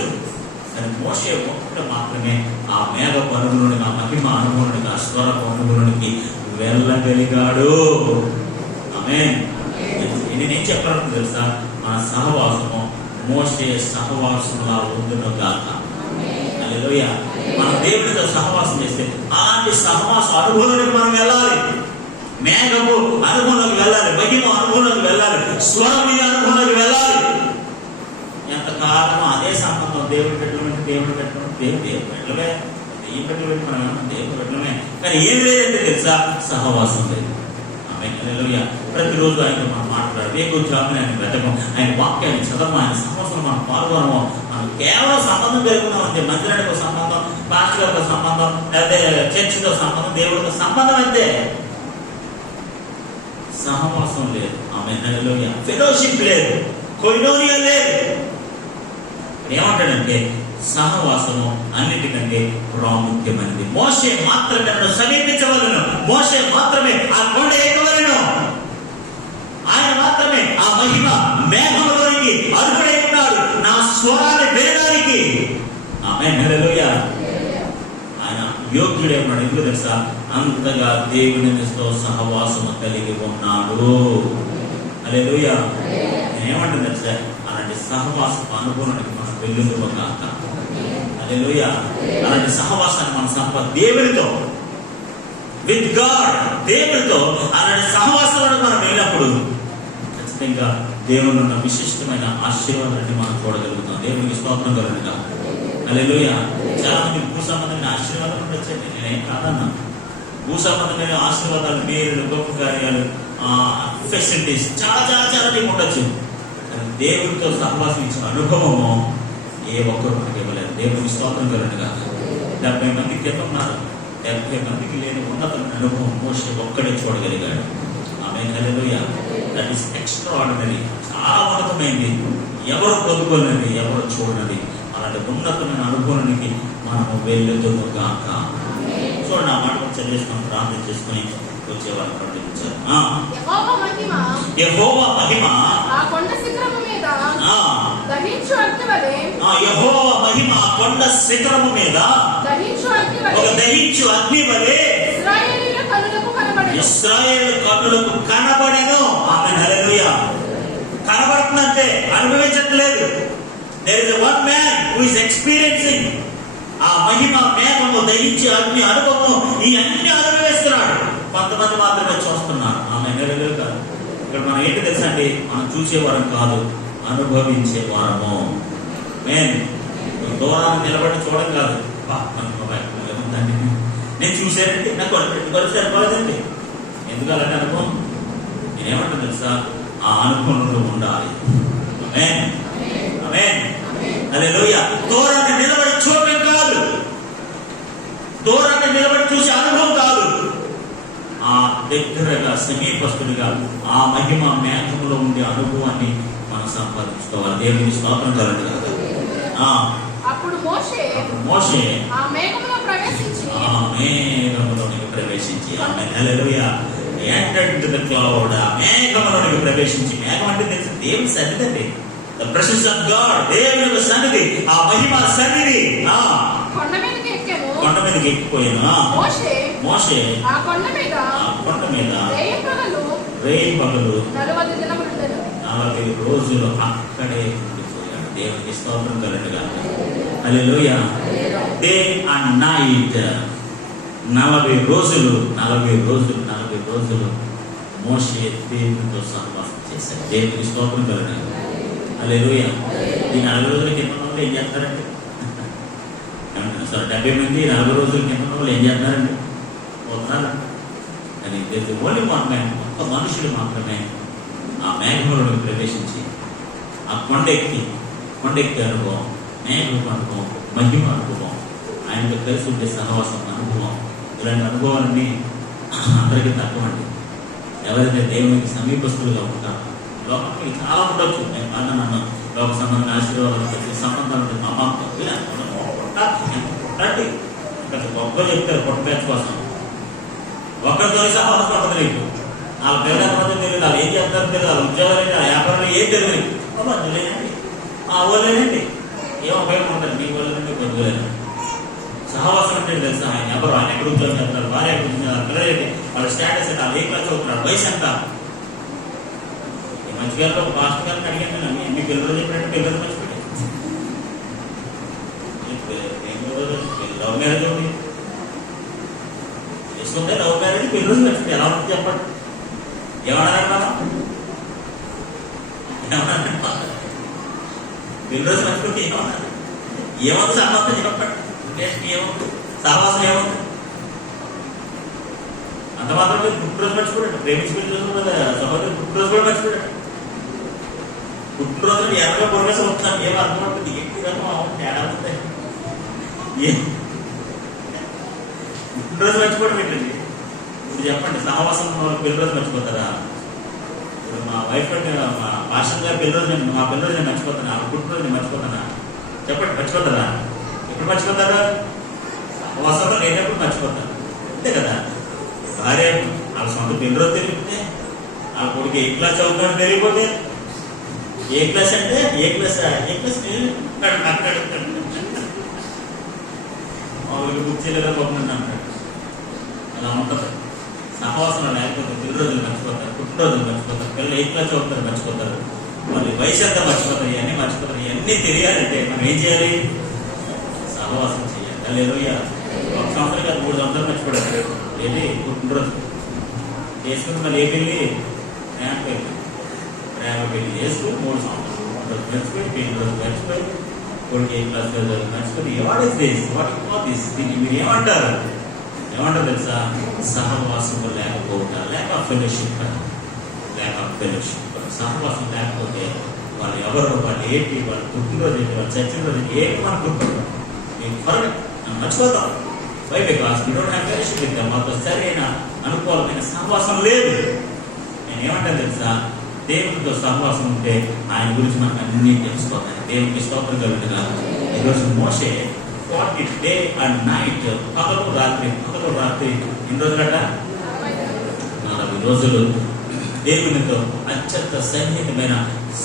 కానీ మోషే ఒక్కడు మాత్రమే ఆ మేఘపు అనుభవానికి, ఆ మహిమ అనుభవానికి, ఆ స్వరపు అనుభవానికి వెళ్ళగలిగాడు. ఆమేన్. నేనేం చెప్పాలని తెలుసా? మన సహవాసము మోషే సహవాసంలా ఉండును గాక. హల్లెలూయా. మనం దేవుడితో సహవాసం చేస్తే అలాంటి సహవాస అనుభవానికి మనం వెళ్ళాలి. మేఘము అనుభవంలోకి వెళ్ళాలి, మహిమ అనుభవంలోకి వెళ్ళాలి, స్వరమైన అనుభవంలోకి వెళ్ళాలి. ఎంతకాలం అదే సంబంధం దేవుడి పెట్టడం, దేవుడి పెట్టడం, దేవుడు పెట్టడమే, దేవుడి పెట్టలు పెట్టి మనం దేవుడు పెట్టడమే, కానీ ఏం లేదంటే తెలుసా? సహవాసం లేదు. హల్లెలూయా. ప్రతిరోజు ఆయనతో మనం మాట్లాడాలి, వేగొచ్చామని ఆయన వెతకం, ఆయన వాక్యాన్ని చదవము, ఆయన సహవాసంలో మనం పాల్గొనము. మనం కేవలం సంబంధం పెరుగుతున్నామంటే మందిరానికి సంబంధం, పాస్టర్తో సంబంధం, లేదా చర్చితో సంబంధం, దేవుడితో సంబంధం అయితే సహవాసం లేదు. హల్లెలూయా. ఫెలోషిప్ లేదు, కొయినోనియా లేదు. ఏమంటాడంటే సహవాసము అన్నిటికంటే ప్రాముఖ్యమైనది. మోషే మాత్రమే నన్ను సమీపించవలను, మోషే మాత్రమే ఆ కొండ ఎక్కవలను, ఆయన మాత్రమే ఆ మహిమ మేఘములోనికి అర్హుడై ఉన్నాడు నా స్వరాన్ని వినడానికి. ఆమేన్. హల్లెలూయా. ఆయన యోగ్యుడే ఉన్నాడు. ఎందుకు తెలుసా? అంతగా దేవునితో సహవాసము కలిగి ఉన్నాడు. హల్లెలూయా. నేనేమంటుంది తెలుసా? అలాంటి సహవాస అనుభవానికి మనం వెళ్ళుందుము గాక. హల్లెలూయా. అలాంటి సహవాసాన్ని మన దేవునితో, విత్ గాడ్, దేవునితో అలాంటి సహవాసంలో మనం వెళ్ళినప్పుడు ఖచ్చితంగా దేవుని ఉన్న విశిష్టమైన ఆశీర్వాదాన్ని మనం చూడగలుగుతాం. దేవునికి స్తోత్రం కలుగునుగా. హల్లెలూయా. చాలా మంది భూ సంబంధమైన ఆశీర్వాదాలు ఉండొచ్చండి, నేనేం కాదన్నా. భూ సంబంధమైన ఆశీర్వాదాలు, మేలు, గొప్ప కార్యాలు, ఫెసిలిటీస్ చాలా చాలా చాలా నీకు ఉండొచ్చు. కానీ దేవుడితో సహవాసం ఇచ్చిన అనుభవము ఏ ఒక్కరు మనకి ఇవ్వలేదు. దేవునికి స్తోత్రం కలుగునుగా. 70 మంది కింద ఉన్నారు, 70 మందికి లేని ఉన్నతమైన అనుభవం మోషే ఒక్కడే చూడగలిగాడు. Amen. Hallelujah. That is extraordinary. చాలా ఉన్నతమైనది, ఎవరు పొందుకోలేనిది, ఎవరు చూడనిది. అలాంటి ఉన్నతమైన అనుభవానికి మనము వెళ్ళుదుము గాక. చూడండి, ఆ మాట చదివేసుకొని ప్రార్థన చేసుకుని వచ్చేవాళ్ళు ప్రకటించారు. యెహోవా మహిమ ఆ కొండ శిఖరము మీద దహించు అగ్ని వలె, యెహోవా మహిమ ఆ కొండ శిఖరము మీద దహించు అగ్ని వలె, ఒక దహించు అగ్ని వలె ఇశ్రాయేలీయుల కన్నులకు కనబడెను. ఇశ్రాయేలు కన్నులకు కనబడెను. ఆమేన్. హల్లెలూయా. కనబడుతుందంటే అనుభవించట్లేదు. There is one man who is experiencing ఆ మహిమ మేఘము, దహించి అగ్ని అనుభవం, ఈ అన్ని అనుభవిస్తున్నాడు. కొంతమంది మాత్రమే చూస్తున్నారు. ఆమేన్. హల్లెలూయా. ఇక్కడ మనం ఏంటి తెలుసా అండి? మనం చూసేవారం కాదు, అనుభవించేవారము. దూరాన్ని నిలబడి చూడడం కాదు. నేను చూశానండి, నాకు కొలిసారండి. ఎందుకు అలాంటి అనుభవం? నేనేమంటాను తెలుసా? ఆ అనుభవంలో ఉండాలి. ఆమేన్. ఆమేన్. హల్లెలూయా. దూరాన్ని నిలబడి చూడడం కాదు, దూరాన్ని నిలబడి చూసే అనుభవం కాదు. ఆ దగ్గరగా సమీపస్తుడిగా ఆ మహిమ మేఘంలో ఉండే అనుభవాన్ని మనం సంపాదించుకోవాలి. దేవునికి స్తోత్రం కలుగును గాక. అప్పుడు మోషే ఆ మేఘములో ప్రవేశించి ఆమె హల్లెలూయా ఎంటర్డ్ ఇంటు ది క్లౌడ్. ఆ మేఘములోనికి ప్రవేశించి, మేఘం అంటే తెలుసు దేవుని సన్నిధి అండి. ద ప్రెసెన్స్ ఆఫ్ గాడ్, దేవుని యొక్క సన్నిధి, ఆ మహిమ సన్నిధి. కొండ మీదకి ఎక్కిపోయిన మోషే ఆ కొండ మీద రేయి పగలు 40 రోజులు అక్కడే ఉండిపోయాడు. దేవునికి స్తోత్రం కలుగును గాక. హల్లెలూయా. డే అండ్ నైట్ 40 రోజులు మోషే దేవునితో సహవాసం చేశాడు. దేవునికి స్తోత్రం కలుగును గాక. హల్లెలూయా. ఈ 40 రోజుల కింద వాళ్ళు ఏం చేస్తారండి? సరే 70 మంది 40 రోజుల కింద వాళ్ళు ఏం చేస్తారండి? పోతున్నారు. కానీ ఓన్లీ ఒక్క మనుషులు మాత్రమే ఆ మేఘంలోకి ప్రవేశించి ఆ కొండెక్కి అనుభవం, మేఘం అనుభవం, మహిమ అనుభవం, ఆయనతో కలిసి ఉండే సహవాసం అనుభవం, ఇలాంటి అనుభవాలన్నీ అందరికీ తక్కువండి. ఎవరైతే దేవునికి సమీపస్తులుగా ఉంటారో, లోకానికి చాలా ఉండొచ్చు. నేను అన్నాను లోక సంబంధం ఆశీర్వాదాలు సంబంధాలు మమాంతం పుట్టండి. ఇక్కడ గొప్ప చెప్తారు పుట్టపేచ కోసం. ఒక్కరితో సహవాసం పడుతుంది నీకు. వాళ్ళ పిల్లల తెలియదు, వాళ్ళు ఏం చేస్తారో తెలియదు, వాళ్ళ ఉద్యోగాలు ఏంటి, వాళ్ళ వ్యాపారాలు ఏం తెలియదు. లేనండి ఆ ఊళ్ళేనండి ఏం ఉపయోగం ఉంటుంది మీ ఊళ్ళోనండి పొద్దులేను. సహవాసం అంటే తెలుసా? ఆయన ఎవరు, ఆయన ఎక్కడ ఉద్యోగం చేస్తారు, భార్య ఎక్కడ ఉద్యోగం, పిల్లలు వాళ్ళ స్టేటస్ అంటే వాళ్ళు ఏ క్లాస్ చదువుతున్నారు, వయసు ఎంత. ఈ మంచిగారిలో ఒక మాస్టర్ గారిని అడిగాను, మీ పిల్లలు చెప్పినట్టు పిల్లలు మంచిపెట్టి లవ్ మ్యారేజ్ ఉంది చేసుకుంటే లవ్ మ్యారేజ్ పిల్లలు మంచిది ఎలా ఉంటుంది చెప్పండి. ఏమన్నారండి పిల్లలు మంచిపోతే ఏమన్నారు? ఏమవుతుంది సంబంధం చెప్పండి. ఏమవుతుంది సహవాసం ఏమవుతుంది? అంత మాత్రం మీరు పుట్టినరోజు మర్చిపోయాడు. ప్రేమించి పెళ్లి చూసుకున్న సహోదరు పుట్టినరోజు కూడా మర్చిపోయాడు. పుట్టినరోజు ఎనభై పొరగేసం వస్తున్నాను ఏం అర్థం ఉంటుంది? ఏంటి రకం తేడా ఉంటాయి. పుట్టినరోజు మర్చిపోవడం ఏంటండి? ఇప్పుడు చెప్పండి, సహవాసం వాళ్ళు పిల్లరోజు మర్చిపోతారా? ఇప్పుడు మా వైఫ్ మా భాష గారు పిల్లరోజు మా పిల్లరోజు నేను మర్చిపోతాను, ఆ పుట్టినరోజు నేను మర్చిపోతానా? చెప్పండి, మర్చిపోతారా? ఎప్పుడు మర్చిపోతారా? సహవాసంలో లేనప్పుడు మర్చిపోతారు. అంతే కదా. భార్య వాళ్ళ సొంత పిల్లరోజు తెలియకపోతే, వాళ్ళ కొడుకు ఏ క్లాస్ చదువుతాడో తెలియకపోతే, ఏ క్లాస్ అంటే ఏ క్లాస్ అక్కడ కూర్చోలేదా పోకుండా అంటాడు. అలా ఉంటుంది. సహవాసంలో లేకపోతే పిల్లరోజులు మర్చిపోతారు, పుట్టినరోజులు మర్చిపోతారు, పిల్లలు ఏ క్లాస్ చదువుతారు మర్చిపోతారు, మళ్ళీ వయసు అంతా మర్చిపోతారు, ఇవన్నీ మర్చిపోతారు. ఇవన్నీ తెలియాలంటే మనం ఏం చేయాలి? సహవాసం చేయాలి. హల్లెలూయా. 1 సంవత్సరం కాదు 3 సంవత్సరాలు మర్చిపోయారు. ఏంటి పుట్టినరోజు చేసుకుని మళ్ళీ ఏ పెళ్ళి? ప్రేమ పెళ్లి చేసుకుని 3 సంవత్సరాలు మర్చిపోయి పెళ్లి మర్చిపోయి కొడుకు ఏ క్లాస్ చదువు మర్చిపోయి దీన్ని మీరు ఏమంటారు తెలుసా? సహవాసము లేకపోవట, లేక ఫెలోషిప్. సహవాసం లేకపోతే వాళ్ళు ఎవరు, వాళ్ళు ఏంటి, వాళ్ళు పుట్టినరోజు ఏంటి, వాళ్ళు చచ్చిన రోజు ఏంటి మనం గుర్తుంటాం. మేము మర్చిపోతాం. Why because we don't have fellowship with them. మాకు సరైన అనుకూలమైన సహవాసం లేదు. నేను ఏమంటాను తెలుసా? దేవునితో సహవాసం ఉంటే ఆయన గురించి మనకు అన్ని తెలుసుకోవాలి. దేవునికి స్తోత్రం కలుగుతుందా. ఈరోజు మోషే 40 డే అండ్ నైట్, పగలు రాత్రి ఎన్ని రోజులట? 40 రోజులు దేవునితో అత్యంత సన్నిహితమైన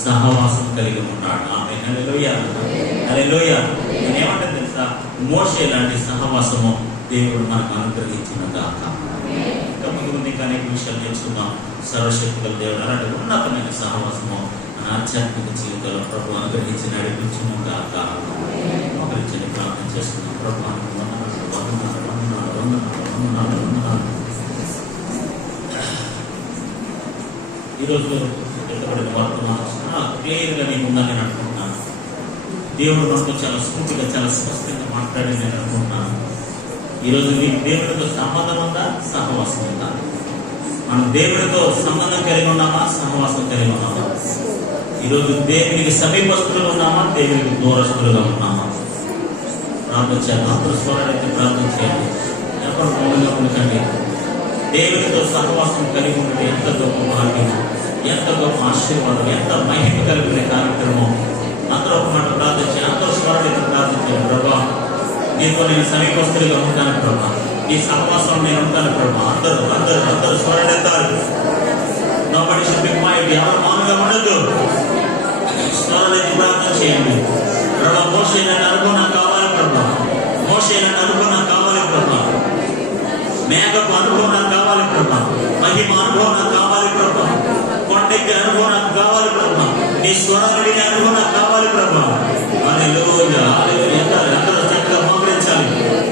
సహవాసం కలిగి ఉన్నాడు. ఆమె హల్లెలూయా. నేనేమంటాను తెలుసా? మోషే లాంటి సహవాసము దేవుడు మనకు అనుగ్రహించిన గాక. ఇంకా ముందు అనేక విషయాలు నేర్చుకుందాం. సర్వశక్తుల దేవుడు అలాంటి ఉన్నతమైన సహవాసము మన ఆధ్యాత్మిక జీవితంలో ప్రభు అనుగ్రహించి నడిపించిన గాక. ఒకరిని ప్రార్థన చేసుకున్నాం. ప్రభు ఈరోజు పెట్టబడిన వర్తమానం క్లియర్గా నేను ఉందని నేను అనుకుంటున్నాను. దేవుడు మనతో చాలా స్ఫూర్తిగా చాలా స్పష్టంగా మాట్లాడి నేను అనుకుంటున్నాను. ఈరోజు మీకు దేవుడితో సంబంధం ఉందా? సహవాసం ఉందా? మనం దేవుడితో సంబంధం కలిగి ఉన్నామా? సహవాసం కలిగి ఉన్నామా? ఈరోజు దేవునికి సమీపస్తులుగా ఉన్నామా? దేవునికి దూరస్తులుగా ఉన్నామా? ప్రార్థన చేయాలి. అందరూ స్వరాలైతే ప్రార్థన చేయాలి. ఎవరు మౌనంగా ఉండకండి. దేవునితో సహవాసం కలిగి ఉండడం ఎంత గొప్ప భాగ్యం, ఎంత గొప్ప ఆశీర్వాదం, ఎంత మహిమ కలిగిన కార్యక్రమం. అందరూ ఒక మాట ప్రార్థన చేయాలి. అందరూ స్వరాలైతే ప్రార్థన చేయాలి. ప్రభా, నీతో నేను సమీపస్తులుగా ఉంటాను ప్రభా, నీ సహవాసం నేను ఉంటాను ప్రభా. అందరూ అందరూ అందరూ స్వరాలెత్తాలి. Nobody should be quiet. ఎవరు మౌనంగా ఉండద్దు. స్వరాలైతే ప్రార్థన చేయండి. ప్రభా, మోషే నన్ను అనుభవం నాకు కావాలి ప్రభా, మోషే నన్ను అనుభవం నాకు కావాలి ప్రభా, మేఘపు అనుభవం నాకు కావాలి ప్రభా, మహిమ అనుభవం నాకు కావాలి ప్రభా, కొండెక్కి అనుభవం నాకు కావాలి ప్రభా, నీ స్వరాలు వినే అనుభవం నాకు కావాలి ప్రభా. హల్లెలూయా, హల్లెలూయా. అందరూ చక్కగా మోకరించాలి.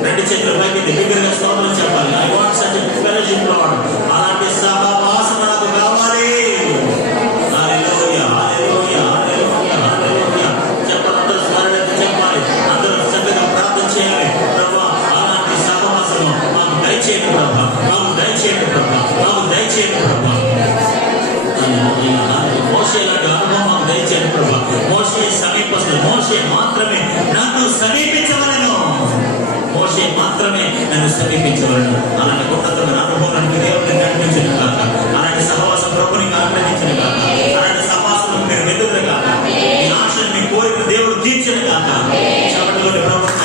రెండు చేతుల పైకి దగ్గరగా స్తోత్రం చెప్పాలి. I want such a fellowship lord. అలాంటి సహవాసం నాకు కావాలి. హల్లెలూయా, హల్లెలూయా, హల్లెలూయా, హల్లెలూయా. చెప్పాలి. అందరూ స్వరాలైతే చెప్పాలి. అందరూ చక్కగా ప్రార్థన చేయాలి. ప్రభా, అలాంటి సహవాసము మాకు దయచేయండి ప్రభా, మాకు దయచేయండి ప్రభా, మాకు దయచేయండి ప్రభా. మోషే లాంటి అనుభవం మాకు దయచేయండి ప్రభా. మోషే సమీపస్తులు, మోషే మాత్రమే నన్ను సమీపించవలను, మోషే మాత్రమే నన్ను సమీపించవలను. అలాంటి ఉన్నతమైన అనుభవానికి దేవుడిని నడిపించిన కాక, అలాంటి సహవాసం ప్రభుని ఆగ్రహించిన కాక, అలాంటి సహవాసం మీరు వెతుకులు కాక, మీ ఆశను మీ కోరిక దేవుడు తీర్చిన కాక. చవటిలోని ప్రభుత్వం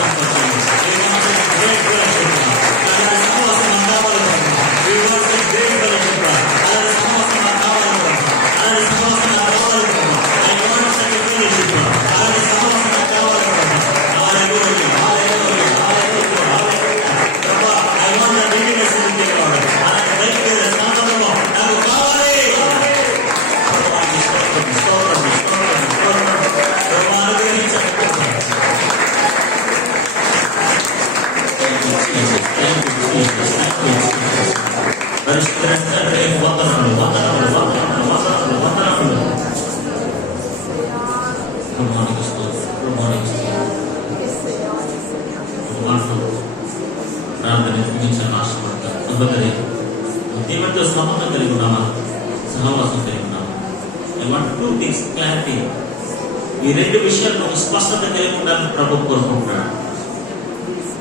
దేవుడితో సంబంధం కలిగి ఉన్నామా, సహవాసం కలిగి ఉన్నామా? I want two things clarity. ఈ రెండు విషయాల్లో స్పష్టత కలిగి ఉండాలని ప్రభు కోరుకుంటున్నాడు.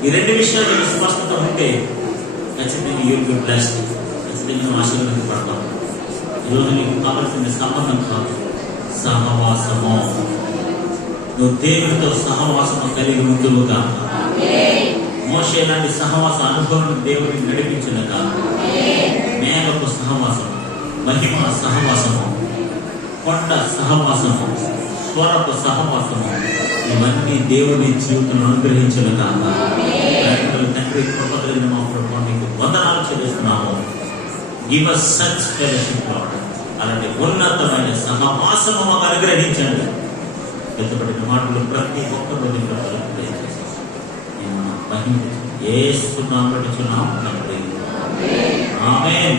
ఈ రెండు విషయాల్లో స్పష్టత ఉంటే ఖచ్చితంగా యూ విల్ బి బ్లెస్డ్, ఖచ్చితంగా నువ్వు ఆశీర్వదించబడతావు. ఈరోజు నీకు కావాల్సిన సంబంధం కాదు, సహవాసము. నువ్వు దేవుడితో సహవాసము కలిగి ఉంటువుగా. మోషే లాంటి సహవాస అనుభవం దేవుడిని నడిపించిన కాదు. మేఘపు సహవాసము, మహిమ సహవాసము, కొండ సహవాసము, స్వరపు సహవాసము, ఇవన్నీ దేవుని జీవితంలో అనుగ్రహించిన కాక. తండ్రి కృప కలిగిన మా ప్రభువా, నీకు వందనాలు చెల్లిస్తున్నాము. Give us such fellowship Lord. అలాంటి ఉన్నతమైన సహవాసము మాకు అనుగ్రహించండి. ఎత్తబడిన మాటలు ప్రతి ఒక్కరు యేసు నామమున తండ్రి, ఆమేన్.